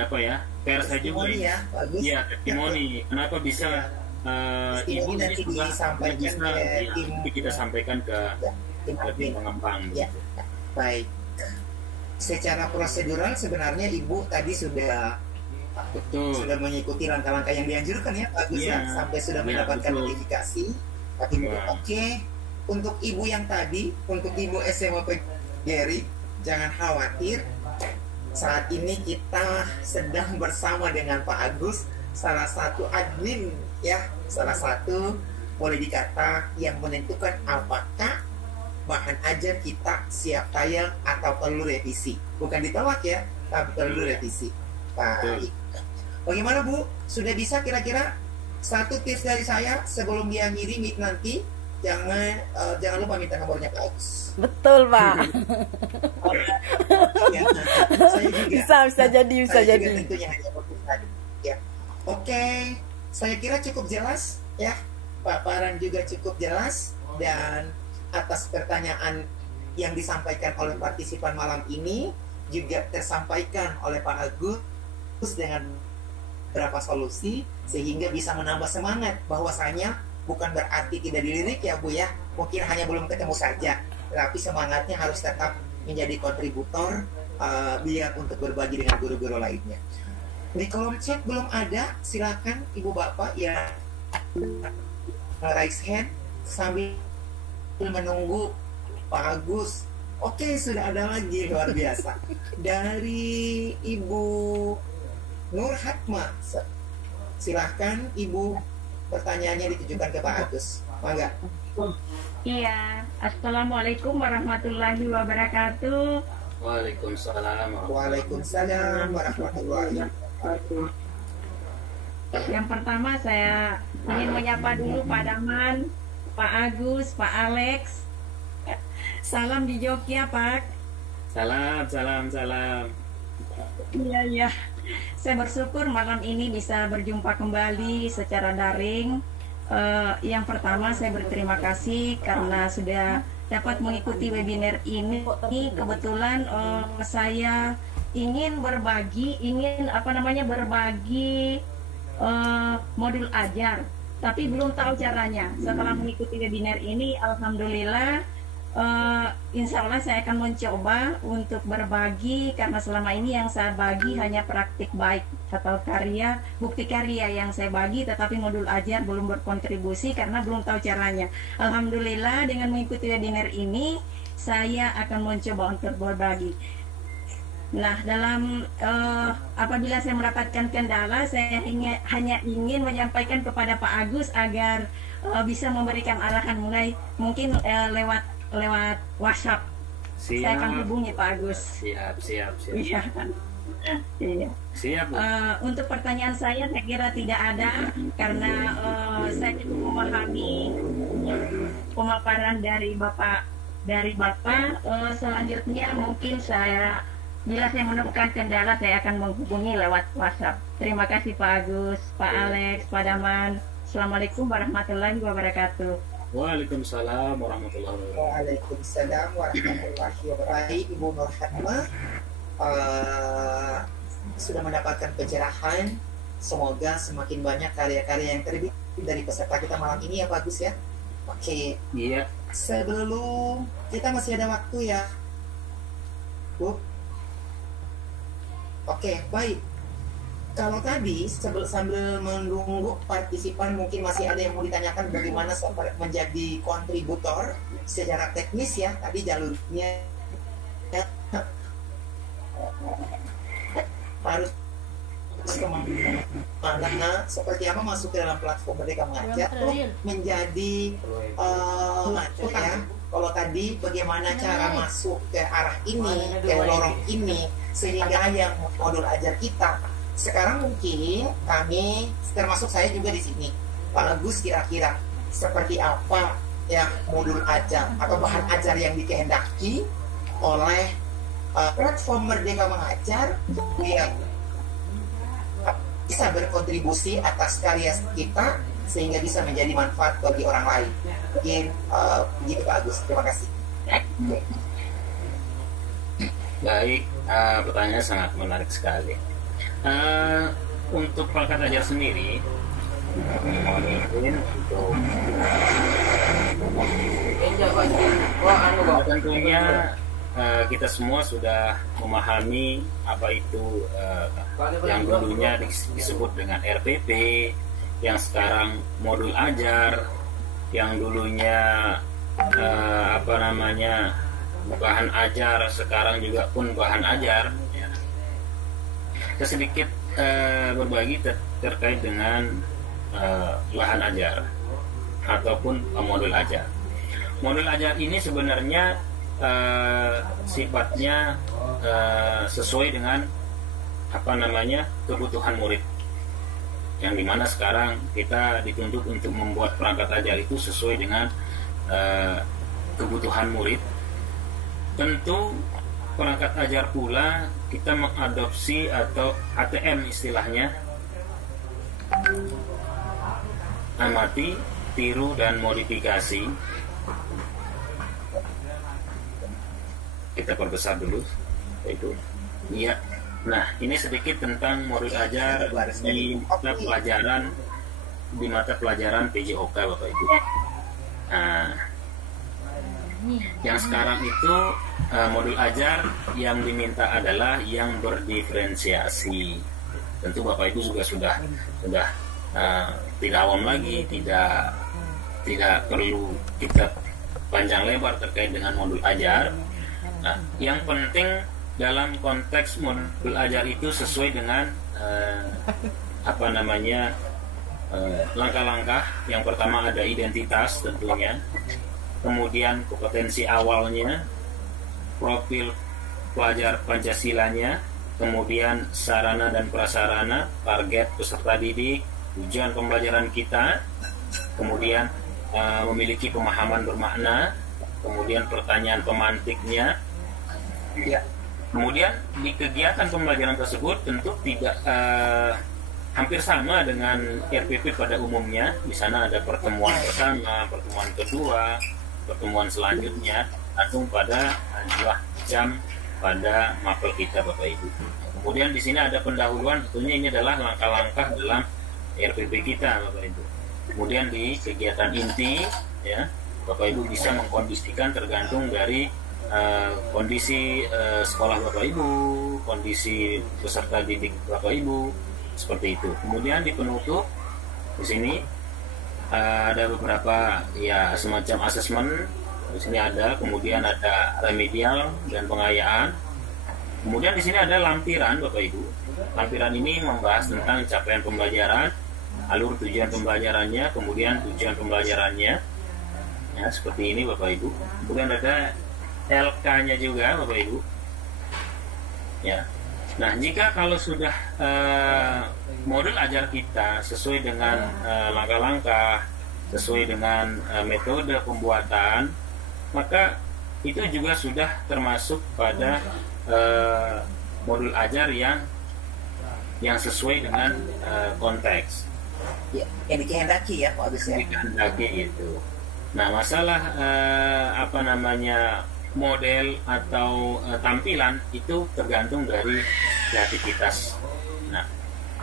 apa ya? PR saya juga ya, bagus. Ya, testimoni. Kenapa bisa Ibu ini sudah bisa kita sampaikan ke tim pengembang. Ya. Baik, secara prosedural sebenarnya Ibu tadi sudah mengikuti langkah-langkah yang dianjurkan ya, bagus ya, sampai sudah mendapatkan notifikasi. Tapi oke, untuk Ibu yang tadi, untuk Ibu SMA Geri, jangan khawatir. Saat ini kita sedang bersama dengan Pak Agus, salah satu admin ya, salah satu boleh dikata yang menentukan apakah bahan ajar kita siap tayang atau perlu revisi. Bukan ditolak ya, tapi perlu revisi. Baik. Bagaimana Bu? Sudah bisa kira-kira? Satu tips dari saya sebelum dia ngirim nanti, jangan lupa minta nomornya Pak Agus. Betul Pak. Ya, saya juga. Bisa jadi. Tentunya hanya fokus tadi. Ya. Oke, saya kira cukup jelas ya. Pak Paran juga cukup jelas, dan atas pertanyaan yang disampaikan oleh partisipan malam ini juga tersampaikan oleh Pak Agus dengan beberapa solusi sehingga bisa menambah semangat bahwasanya bukan berarti tidak dilirik ya Bu ya, mungkin hanya belum ketemu saja, tapi semangatnya harus tetap menjadi kontributor biar untuk berbagi dengan guru-guru lainnya. Di kolom chat belum ada, silakan Ibu Bapak ya raise hand sambil menunggu Pak Agus. Oke, sudah ada lagi, luar biasa. Dari Ibu Nur Hatma, silahkan Ibu, pertanyaannya ditujukan ke Pak Agus. Mangga. Iya, Assalamualaikum warahmatullahi wabarakatuh. Waalaikumsalam. Waalaikumsalam warahmatullahi wabarakatuh. Yang pertama saya ingin menyapa dulu Pak Daman, Pak Agus, Pak Alex. Salam di Jogja, Pak. Salam. Iya. Saya bersyukur malam ini bisa berjumpa kembali secara daring. Yang pertama saya berterima kasih karena sudah dapat mengikuti webinar ini. Kebetulan saya ingin berbagi modul ajar, tapi belum tahu caranya. Setelah mengikuti webinar ini, alhamdulillah, insya Allah saya akan mencoba untuk berbagi, karena selama ini yang saya bagi hanya praktik baik atau bukti karya yang saya bagi, tetapi modul ajar belum berkontribusi karena belum tahu caranya. Alhamdulillah dengan mengikuti webinar ini saya akan mencoba untuk berbagi. Nah, apabila saya mendapatkan kendala, saya hanya ingin menyampaikan kepada Pak Agus agar bisa memberikan arahan mulai mungkin lewat WhatsApp. Siap. Saya akan hubungi Pak Agus. Siap. Iya. Siap. Untuk pertanyaan saya kira tidak ada, karena saya cukup memahami pemaparan dari Bapak. Selanjutnya mungkin bila saya menemukan kendala, saya akan menghubungi lewat WhatsApp. Terima kasih Pak Agus, Pak Alex, Pak Daman. Assalamualaikum warahmatullahi wabarakatuh. Waalaikumsalam warahmatullahi wabarakatuh. Waalaikumsalam warahmatullahi wabarakatuh. Ibu Nurhatmah sudah mendapatkan pencerahan. Semoga semakin banyak karya-karya yang terbit dari peserta kita malam ini ya Pak Agus ya. Oke. Iya. Sebelum kita masih ada waktu ya, Bu. Oke, baik. Kalau tadi sambil menunggu partisipan mungkin masih ada yang mau ditanyakan bagaimana menjadi kontributor secara teknis ya. Tadi jalurnya harus kemana, seperti apa masuk ke dalam platform Merdeka Mengajar menjadi mengajar ya. Kalau tadi bagaimana cara masuk ke arah ini, ke lorong ini, sehingga yang modul ajar kita. Sekarang mungkin kami, termasuk saya juga di sini, Pak Agus, kira-kira seperti apa yang modul ajar atau bahan ajar yang dikehendaki oleh platform Merdeka Mengajar yang bisa berkontribusi atas karya kita sehingga bisa menjadi manfaat bagi orang lain. Mungkin begitu Pak Agus. Terima kasih. Baik, pertanyaannya sangat menarik sekali. Untuk perangkat ajar sendiri, mohon izin untuk tentunya kita semua sudah memahami apa itu yang dulunya disebut dengan RPP, yang sekarang modul ajar, yang dulunya bahan ajar, sekarang juga pun bahan ajar. Saya sedikit berbagi terkait dengan bahan ajar ataupun modul ajar. Modul ajar ini sebenarnya sifatnya sesuai dengan kebutuhan murid, yang dimana sekarang kita dituntut untuk membuat perangkat ajar itu sesuai dengan kebutuhan murid. Tentu perangkat ajar pula kita mengadopsi atau ATM istilahnya, amati, tiru, dan modifikasi. Kita perbesar dulu itu. Iya. Nah, ini sedikit tentang modul ajar di mata pelajaran PJOK Bapak Ibu. Nah, yang sekarang itu modul ajar yang diminta adalah yang berdiferensiasi. Tentu Bapak Ibu juga sudah tidak awam lagi, tidak perlu kita panjang lebar terkait dengan modul ajar. Nah, yang penting dalam konteks modul ajar itu sesuai dengan langkah-langkah. Yang pertama ada identitas tentunya, kemudian kompetensi awalnya, profil pelajar Pancasilanya, kemudian sarana dan prasarana, target peserta didik, tujuan pembelajaran kita, kemudian memiliki pemahaman bermakna, kemudian pertanyaan pemantiknya. Ya. Kemudian di kegiatan pembelajaran tersebut tentu tidak hampir sama dengan RPP pada umumnya. Di sana ada pertemuan pertama, pertemuan kedua, pertemuan selanjutnya, langsung pada 2 jam pada mapel kita Bapak Ibu. Kemudian di sini ada pendahuluan, tentunya ini adalah langkah-langkah dalam RPP kita Bapak Ibu. Kemudian di kegiatan inti ya, Bapak Ibu bisa mengkondisikan tergantung dari kondisi sekolah Bapak Ibu, kondisi peserta didik Bapak Ibu, seperti itu. Kemudian di penutup di sini ada beberapa ya semacam asesmen. Di sini ada, kemudian ada remedial dan pengayaan. Kemudian di sini ada lampiran Bapak Ibu. Lampiran ini membahas tentang capaian pembelajaran, alur tujuan pembelajarannya, kemudian tujuan pembelajarannya. Ya, seperti ini Bapak Ibu. Kemudian ada LK-nya juga Bapak Ibu. Ya. Nah, jika kalau sudah modul ajar kita sesuai dengan langkah-langkah, sesuai dengan metode pembuatan, maka itu juga sudah termasuk pada modul ajar yang sesuai dengan konteks. Ya, yang dikehendaki ya Pak Agus ya. Dikehendaki itu. Nah, masalah apa namanya model atau tampilan itu tergantung dari kreativitas. Nah,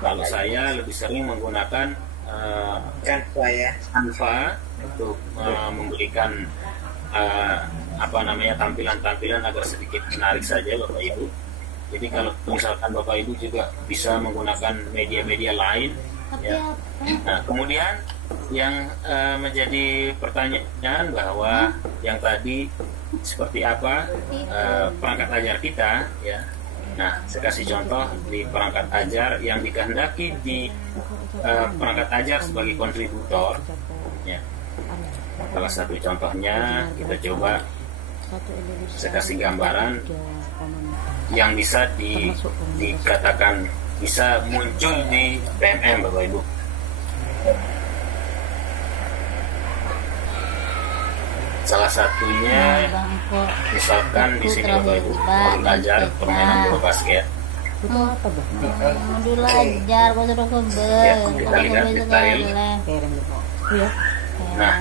kalau saya lebih sering menggunakan Canva untuk memberikan apa namanya tampilan-tampilan agar sedikit menarik saja Bapak Ibu. Jadi kalau misalkan Bapak Ibu juga bisa menggunakan media-media lain, ya. Nah, kemudian yang menjadi pertanyaan bahwa yang tadi seperti apa perangkat ajar kita, ya. Nah, saya kasih contoh di perangkat ajar yang dikehendaki di perangkat ajar sebagai kontributor, ya. Salah satu contohnya kita coba, saya kasih gambaran yang bisa dikatakan bisa muncul di PMM Bapak Ibu. Salah satunya misalkan di sini Bapak Ibu modul ajar permainan bola basket. Modul ajar Ya, kita lihat detail. Nah,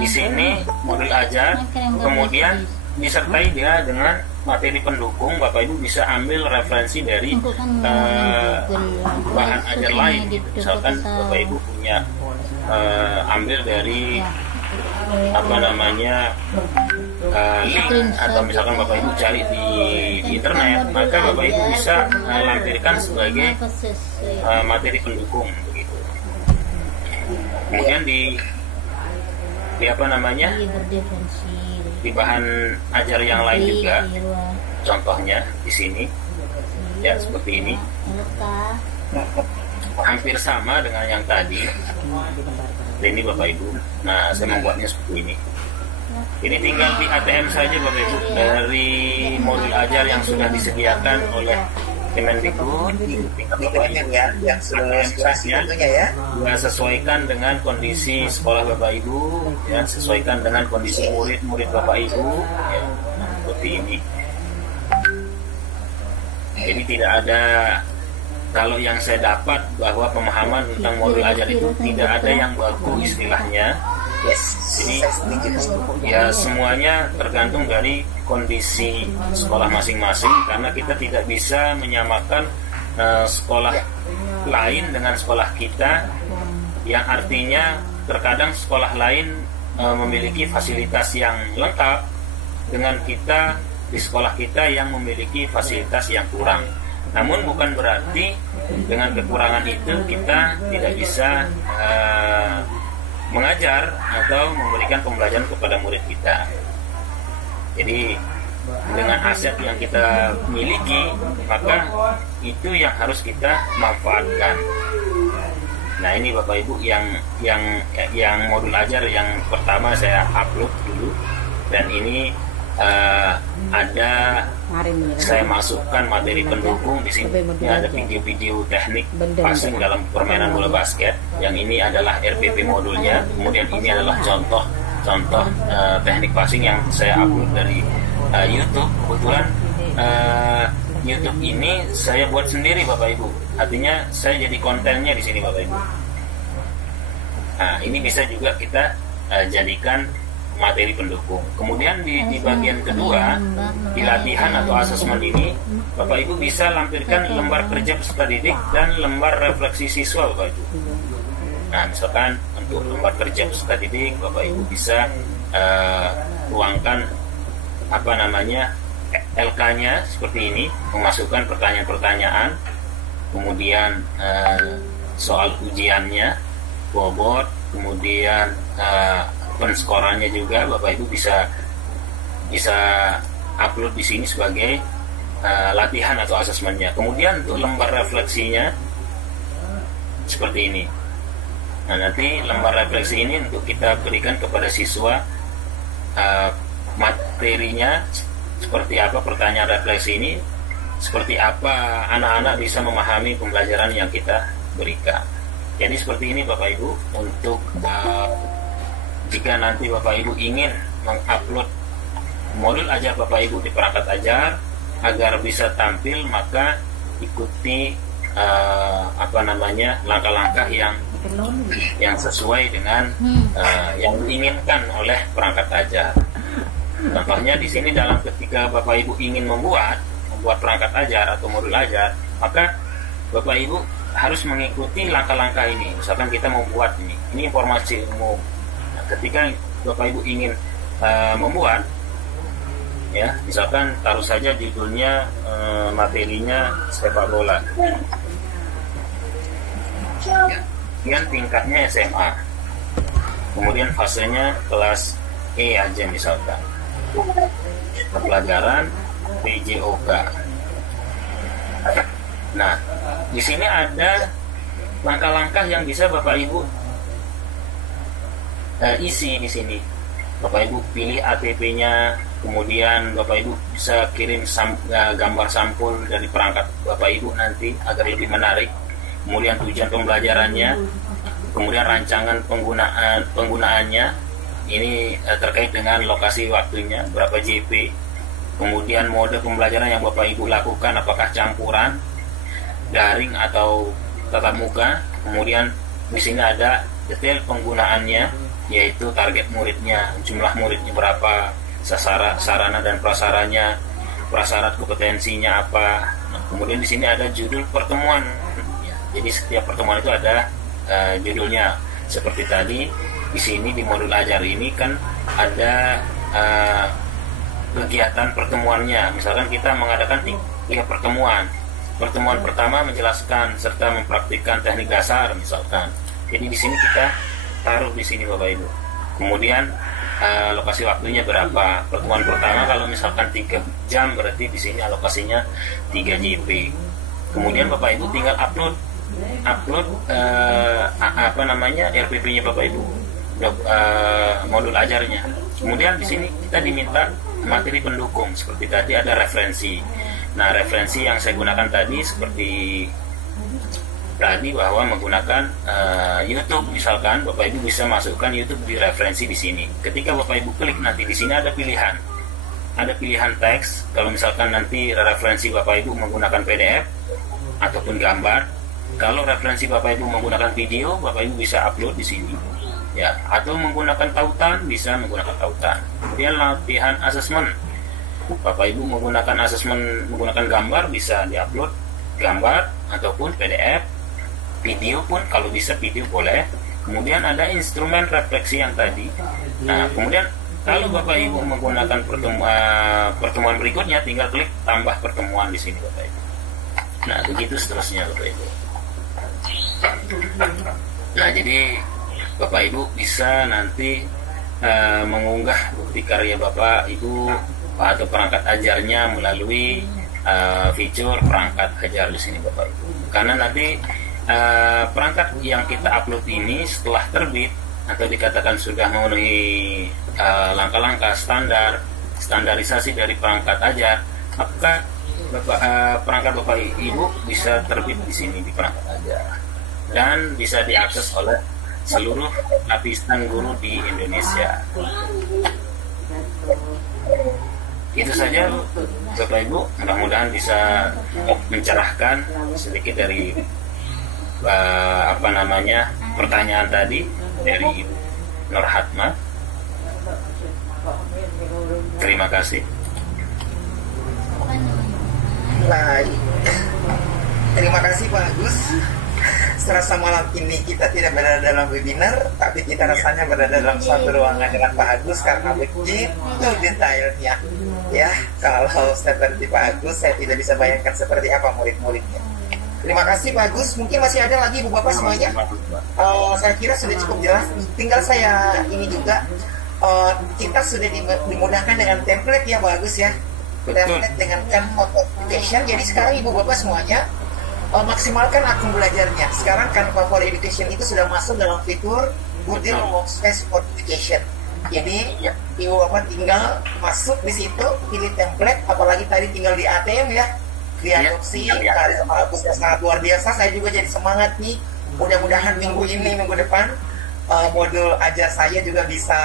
di sini modul ajar, kemudian disertai dia dengan materi pendukung. Bapak Ibu bisa ambil referensi dari bahan ajar lain gitu. Misalkan Bapak Ibu punya ambil dari apa namanya link, atau misalkan Bapak Ibu cari di internet, maka Bapak Ibu bisa lampirkan sebagai materi pendukung begitu. Kemudian di apa namanya di bahan ajar yang lain juga, contohnya di sini ya seperti ini, hampir sama dengan yang tadi. Ini Bapak Ibu, nah saya membuatnya seperti ini. Ini tinggal di ATM saja Bapak Ibu dari modul ajar yang sudah disediakan oleh Kemendikbud. Tinggal Bapak Ibu yang sudah ya, sesuaikan dengan kondisi sekolah Bapak Ibu, ya, sesuaikan dengan kondisi murid-murid Bapak Ibu, ya, seperti ini. Jadi tidak ada, kalau yang saya dapat bahwa pemahaman tentang modul ajar itu tidak ada yang baku istilahnya. Jadi ya semuanya tergantung dari kondisi sekolah masing-masing, karena kita tidak bisa menyamakan sekolah lain dengan sekolah kita, yang artinya terkadang sekolah lain memiliki fasilitas yang lengkap dengan kita di sekolah kita yang memiliki fasilitas yang kurang. Namun bukan berarti dengan kekurangan itu kita tidak bisa mengajar atau memberikan pembelajaran kepada murid kita. Jadi dengan aset yang kita miliki, maka itu yang harus kita manfaatkan. Nah, ini Bapak Ibu yang modul ajar yang pertama saya upload dulu, dan ini ada saya masukkan materi pendukung di sini. Ada video-video teknik passing dalam permainan bola basket. Yang ini adalah RPP modulnya. Kemudian ini adalah contoh teknik passing yang saya upload dari YouTube. Kebetulan YouTube ini saya buat sendiri Bapak Ibu. Artinya saya jadi kontennya di sini Bapak Ibu. Nah, ini bisa juga kita jadikan materi pendukung. Kemudian di bagian kedua, di latihan atau asesmen ini, Bapak Ibu bisa lampirkan lembar kerja peserta didik dan lembar refleksi siswa Bapak Ibu. Nah, misalkan untuk lembar kerja peserta didik, Bapak Ibu bisa tuangkan apa namanya LK-nya seperti ini, memasukkan pertanyaan-pertanyaan, kemudian soal ujiannya, bobot, kemudian penskorannya juga Bapak Ibu bisa upload di sini sebagai latihan atau asesmennya. Kemudian untuk lembar refleksinya seperti ini. Nah, nanti lembar refleksi ini untuk kita berikan kepada siswa, materinya seperti apa, pertanyaan refleksi ini seperti apa, anak-anak bisa memahami pembelajaran yang kita berikan. Jadi seperti ini Bapak Ibu untuk jika nanti Bapak Ibu ingin mengupload modul ajar Bapak Ibu di perangkat ajar agar bisa tampil, maka ikuti langkah-langkah yang sesuai dengan yang diinginkan oleh perangkat ajar. Contohnya di sini dalam ketika Bapak Ibu ingin membuat perangkat ajar atau modul ajar, maka Bapak Ibu harus mengikuti langkah-langkah ini. Misalkan kita membuat ini informasi umum. Nah, ketika Bapak Ibu ingin membuat, ya misalkan taruh saja judulnya materinya sepak bola. Kemudian tingkatnya SMA, kemudian fasenya kelas E aja misalkan, pelajaran PJOK. Nah, di sini ada langkah-langkah yang bisa Bapak Ibu isi di sini. Bapak Ibu pilih ATP-nya, kemudian Bapak Ibu bisa kirim gambar sampul dari perangkat Bapak Ibu nanti agar lebih menarik. Kemudian tujuan pembelajarannya, kemudian rancangan penggunaannya, ini terkait dengan lokasi waktunya, berapa JP, kemudian mode pembelajaran yang Bapak Ibu lakukan, apakah campuran, daring atau tatap muka, kemudian di sini ada detail penggunaannya, yaitu target muridnya, jumlah muridnya berapa, sarana dan prasaranya, prasyarat kompetensinya apa. Nah, kemudian di sini ada judul pertemuan. Jadi setiap pertemuan itu ada judulnya. Seperti tadi di sini di modul ajar ini kan ada kegiatan pertemuannya. Misalkan kita mengadakan 3 pertemuan. Pertemuan pertama menjelaskan serta mempraktikkan teknik dasar misalkan. Jadi di sini kita taruh di sini Bapak Ibu. Kemudian alokasi waktunya berapa? Pertemuan pertama kalau misalkan 3 jam berarti di sini alokasinya 3 JP. Kemudian Bapak Ibu tinggal upload RPP-nya Bapak Ibu, modul ajarnya. Kemudian di sini kita diminta materi pendukung seperti tadi ada referensi. Nah, referensi yang saya gunakan tadi seperti tadi bahwa menggunakan YouTube misalkan, Bapak Ibu bisa masukkan YouTube di referensi di sini. Ketika Bapak Ibu klik nanti di sini ada pilihan teks. Kalau misalkan nanti referensi Bapak Ibu menggunakan PDF ataupun gambar. Kalau referensi Bapak Ibu menggunakan video, Bapak Ibu bisa upload di sini, ya. Atau menggunakan tautan, bisa menggunakan tautan. Kemudian latihan asesmen, Bapak Ibu menggunakan gambar, bisa diupload gambar ataupun PDF. Video pun kalau bisa video boleh. Kemudian ada instrumen refleksi yang tadi. Nah, kemudian kalau Bapak Ibu menggunakan pertemuan berikutnya, tinggal klik tambah pertemuan di sini Bapak Ibu. Nah, begitu seterusnya Bapak Ibu. Nah, jadi Bapak Ibu bisa nanti mengunggah bukti karya Bapak Ibu atau perangkat ajarnya melalui fitur perangkat ajar di sini Bapak Ibu. Karena nanti perangkat yang kita upload ini setelah terbit atau dikatakan sudah memenuhi langkah-langkah standarisasi dari perangkat ajar, maka perangkat Bapak Ibu bisa terbit di sini di perangkat ajar dan bisa diakses oleh seluruh lapisan guru di Indonesia. Itu saja Bapak Ibu, mudah-mudahan bisa mencerahkan sedikit dari pertanyaan tadi dari Nur Hatma. Terima kasih. Baik, terima kasih Pak Agus. Serasa malam ini kita tidak berada dalam webinar, tapi kita rasanya berada dalam satu ruangan dengan Pak Agus karena begitu detailnya. Ya, kalau seperti Pak Agus, saya tidak bisa bayangkan seperti apa murid-muridnya. Terima kasih Pak Agus. Mungkin masih ada lagi Ibu Bapak semuanya. Saya kira sudah cukup jelas. Tinggal saya ini juga, kita sudah dimudahkan dengan template ya Pak Agus ya. Template dengan Canva Education. Jadi sekarang Ibu Bapak semuanya maksimalkan akun belajarnya. Sekarang Canva for Education itu sudah masuk dalam fitur Moodle Workspace for Education. Jadi Ibu Bapak tinggal masuk di situ, pilih template, apalagi tadi tinggal di ATM ya, diadopsi. Karya Pak Agus sangat luar biasa. Saya juga jadi semangat nih. Mudah-mudahan minggu depan modul ajar saya juga bisa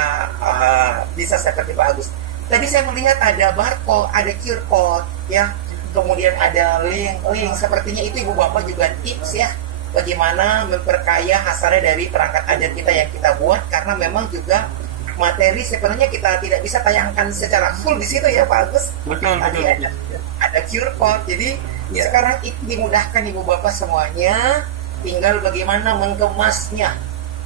seperti Pak Agus. Tadi saya melihat ada barcode, ada QR code ya. kemudian ada link sepertinya itu Ibu Bapak juga tips ya bagaimana memperkaya hasilnya dari perangkat ajar kita yang kita buat, karena memang juga materi sebenarnya kita tidak bisa tayangkan secara full di situ ya Pak Agus. Betul. Ada QR code, jadi sekarang itu dimudahkan Ibu Bapak semuanya, tinggal bagaimana mengemasnya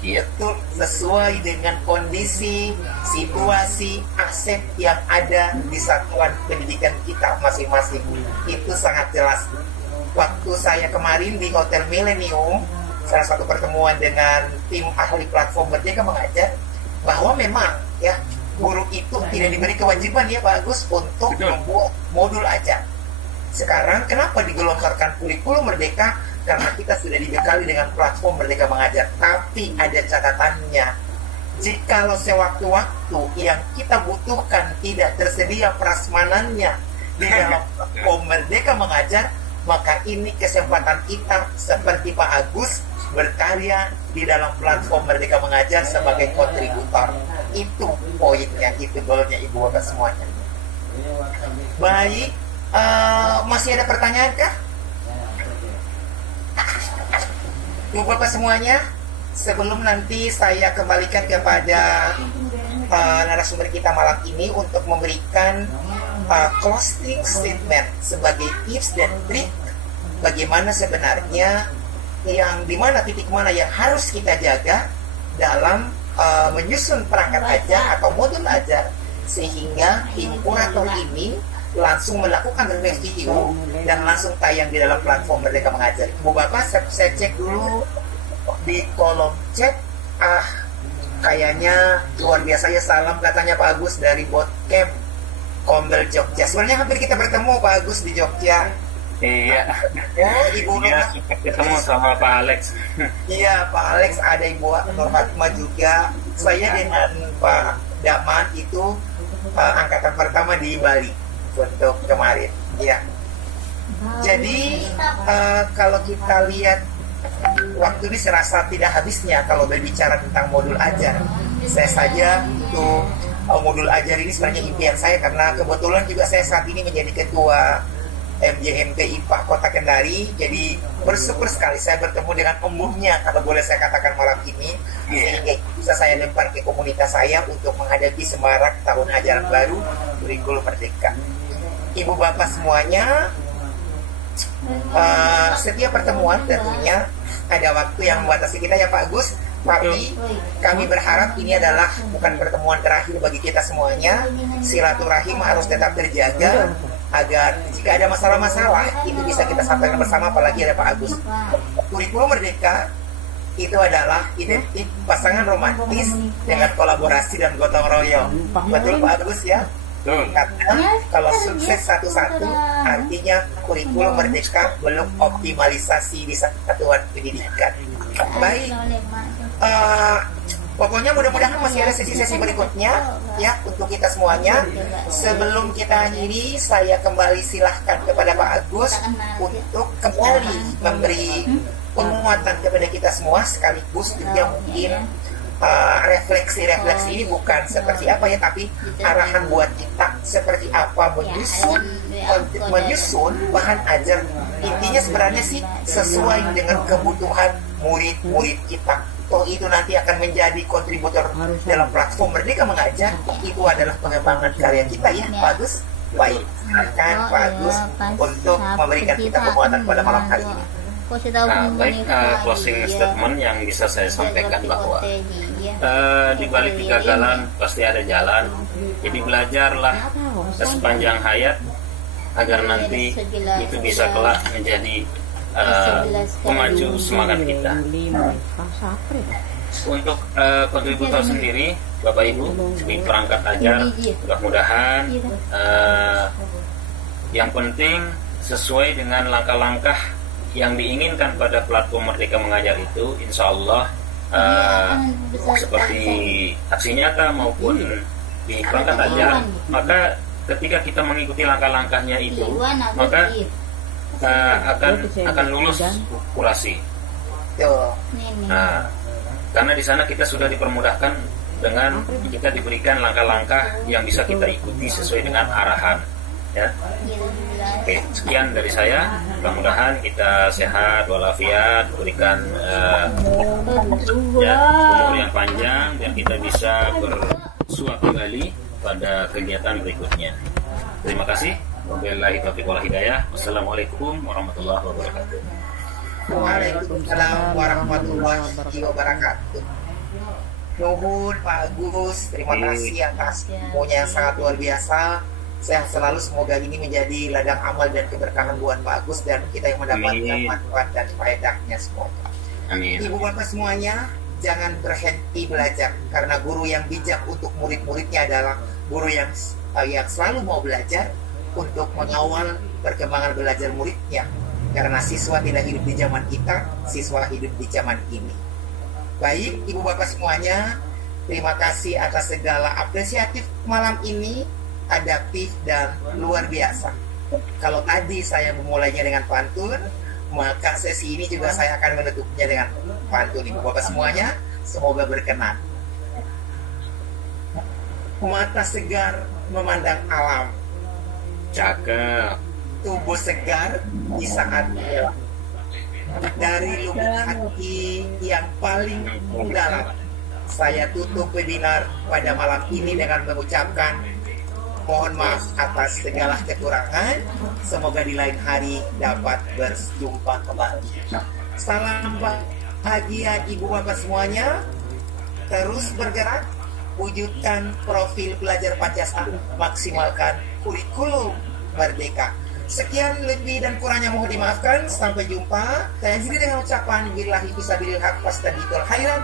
itu sesuai dengan kondisi, situasi, aset yang ada di satuan pendidikan kita masing-masing. Itu sangat jelas. Waktu saya kemarin di Hotel Millennium, salah satu pertemuan dengan tim ahli platform Merdeka Mengajar, bahwa memang ya guru itu tidak diberi kewajiban ya Pak Agus untuk membuat modul ajar. Sekarang kenapa digelontorkan kurikulum Merdeka? Karena kita sudah dibekali dengan platform Merdeka Mengajar. Tapi ada catatannya, jikalau sewaktu-waktu yang kita butuhkan tidak tersedia prasmanannya di dalam platform Merdeka Mengajar, maka ini kesempatan kita seperti Pak Agus berkarya di dalam platform Merdeka Mengajar sebagai kontributor. Itu poinnya, itu goalnya Ibu Bapak semuanya. Baik, masih ada pertanyaan kah? Ibu Bapak semuanya, sebelum nanti saya kembalikan kepada narasumber kita malam ini untuk memberikan closing statement sebagai tips dan trik bagaimana sebenarnya yang dimana titik mana yang harus kita jaga dalam menyusun perangkat ajar atau modul ajar, sehingga tim kurator ini langsung melakukan review dan langsung tayang di dalam platform Merdeka Mengajar. Bu Bapak, saya cek dulu di kolom chat. Kayaknya luar biasa ya, salam katanya Pak Agus dari Bootcamp Kombel Jogja. Sebenarnya hampir kita bertemu Pak Agus di Jogja. Iya. Oh, Ibu Nur ketemu sama Pak Alex. Iya, Pak Alex, ada Ibu Nur Fatima juga. Saya dengan Pak Daman itu angkatan pertama di Bali untuk kemarin. Ya. Jadi kalau kita lihat waktu ini serasa tidak habisnya kalau berbicara tentang modul ajar. Saya saja itu modul ajar ini sebenarnya impian saya, karena kebetulan juga saya saat ini menjadi ketua MJMP IPA Kota Kendari. Jadi bersyukur sekali saya bertemu dengan umumnya, kalau boleh saya katakan malam ini, sehingga bisa saya lempar ke komunitas saya untuk menghadapi semarak tahun ajaran baru kurikulum Merdeka. Ibu Bapak semuanya, setiap pertemuan tentunya ada waktu yang membatasi kita ya Pak Agus. Tapi kami berharap ini adalah bukan pertemuan terakhir bagi kita semuanya. Silaturahim harus tetap terjaga agar jika ada masalah-masalah itu bisa kita sampaikan bersama, apalagi ada Pak Agus. Kurikulum Merdeka itu adalah identik pasangan romantis dengan kolaborasi dan gotong royong. Betul Pak Agus ya? Karena kalau sukses satu-satu artinya kurikulum Merdeka belum optimalisasi di satuan pendidikan. Baik, pokoknya mudah-mudahan masih ada sesi-sesi berikutnya ya untuk kita semuanya. Sebelum kita akhiri, saya kembali silahkan kepada Pak Agus untuk kembali memberi penguatan kepada kita semua, sekaligus juga mungkin refleksi-refleksi ini bukan seperti apa ya, tapi arahan buat kita seperti apa menyusun bahan ajar. Intinya sebenarnya sih sesuai dengan kebutuhan murid-murid kita. Oh, itu nanti akan menjadi kontributor dalam platform Merdeka Mengajar. Itu adalah pengembangan karya kita ya Pak Agus. Baik, silakan Pak Agus untuk memberikan kita penguatan pada malam hari ini. Baik, closing statement yang bisa saya sampaikan bahwa di balik kegagalan pasti ada jalan. Jadi belajarlah sepanjang hayat agar nanti itu bisa kelak menjadi pemacu semangat kita. Untuk kontributor sendiri, Bapak Ibu di perangkat ajar, mudah-mudahan yang penting sesuai dengan langkah-langkah yang diinginkan pada platform Merdeka Mengajar itu, insya Allah seperti aksi nyata maupun di perangkat ajar, maka ketika kita mengikuti langkah-langkahnya itu, maka akan lulus kurasi. Nah, karena di sana kita sudah dipermudahkan dengan kita diberikan langkah-langkah yang bisa kita ikuti sesuai dengan arahan. Ya. Oke, sekian dari saya. Mudah-mudahan kita sehat walafiat, berikan ya, umur yang panjang dan kita bisa bersua kembali pada kegiatan berikutnya. Terima kasih. Wabillahi taufiq wal hidayah. Wassalamualaikum warahmatullahi wabarakatuh. Waalaikumsalam warahmatullahi wabarakatuh. Nuhun Pak Agus, terima kasih atas ilmunya yang sangat luar biasa. Sehat selalu, semoga ini menjadi ladang amal dan keberkahan buat Pak Agus dan kita yang mendapatkan manfaat dan faedahnya semoga. Amin. Ibu bapak semuanya, jangan berhenti belajar karena guru yang bijak untuk murid-muridnya adalah guru yang selalu mau belajar untuk mengawal perkembangan belajar muridnya. Karena siswa tidak hidup di zaman kita, siswa hidup di zaman ini. Baik, ibu bapak semuanya, terima kasih atas segala apresiatif malam ini, adaptif dan luar biasa. Kalau tadi saya memulainya dengan pantun, maka sesi ini juga saya akan menutupnya dengan pantun. Ibu bapak semuanya, semoga berkenan. Mata segar memandang alam, cakep. Tubuh segar di saat gelap. Dari lubuk hati yang paling dalam, saya tutup webinar pada malam ini dengan mengucapkan mohon maaf atas segala kekurangan. Semoga di lain hari dapat berjumpa kembali. Salam bahagia ibu bapak semuanya. Terus bergerak, wujudkan profil pelajar Pancasila, maksimalkan kurikulum merdeka. Sekian lebih dan kurangnya mohon dimaafkan. Sampai jumpa. Saya akhiri dengan ucapan billahi fisabilil haq fastabiqul khairan.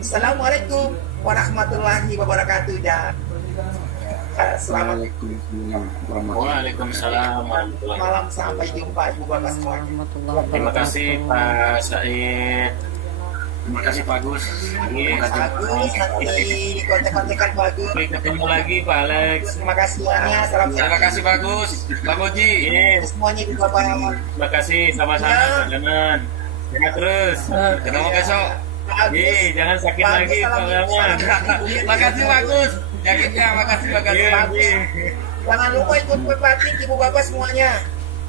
Assalamualaikum warahmatullahi wabarakatuh dan selamat Waalaikumsalam warahmatullahi malam. Sampai jumpa ibu bapak semua. Terima kasih Pak Said. Terima kasih Pak Agus. Terima kasih nanti kontek-kontekan Pak Agus. Ketemu lagi Pak Alex. Terima kasih semuanya. Salam. Terima kasih Pak Agus, Pak Moji. Semuanya ibu bapak. Terima kasih sama-sama Pak Jaman. Sehat terus. Ketemu besok. Jangan sakit lagi Pak Jaman. Makasih Pak Agus. Jakitnya, makasih Pak Agus. Jangan lupa ikut pepatik ibu bapak semuanya.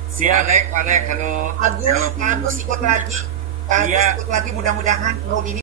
Siap. Pak Alek, halo. Agus ikut lagi. Ikut lagi mudah-mudahan tahun ini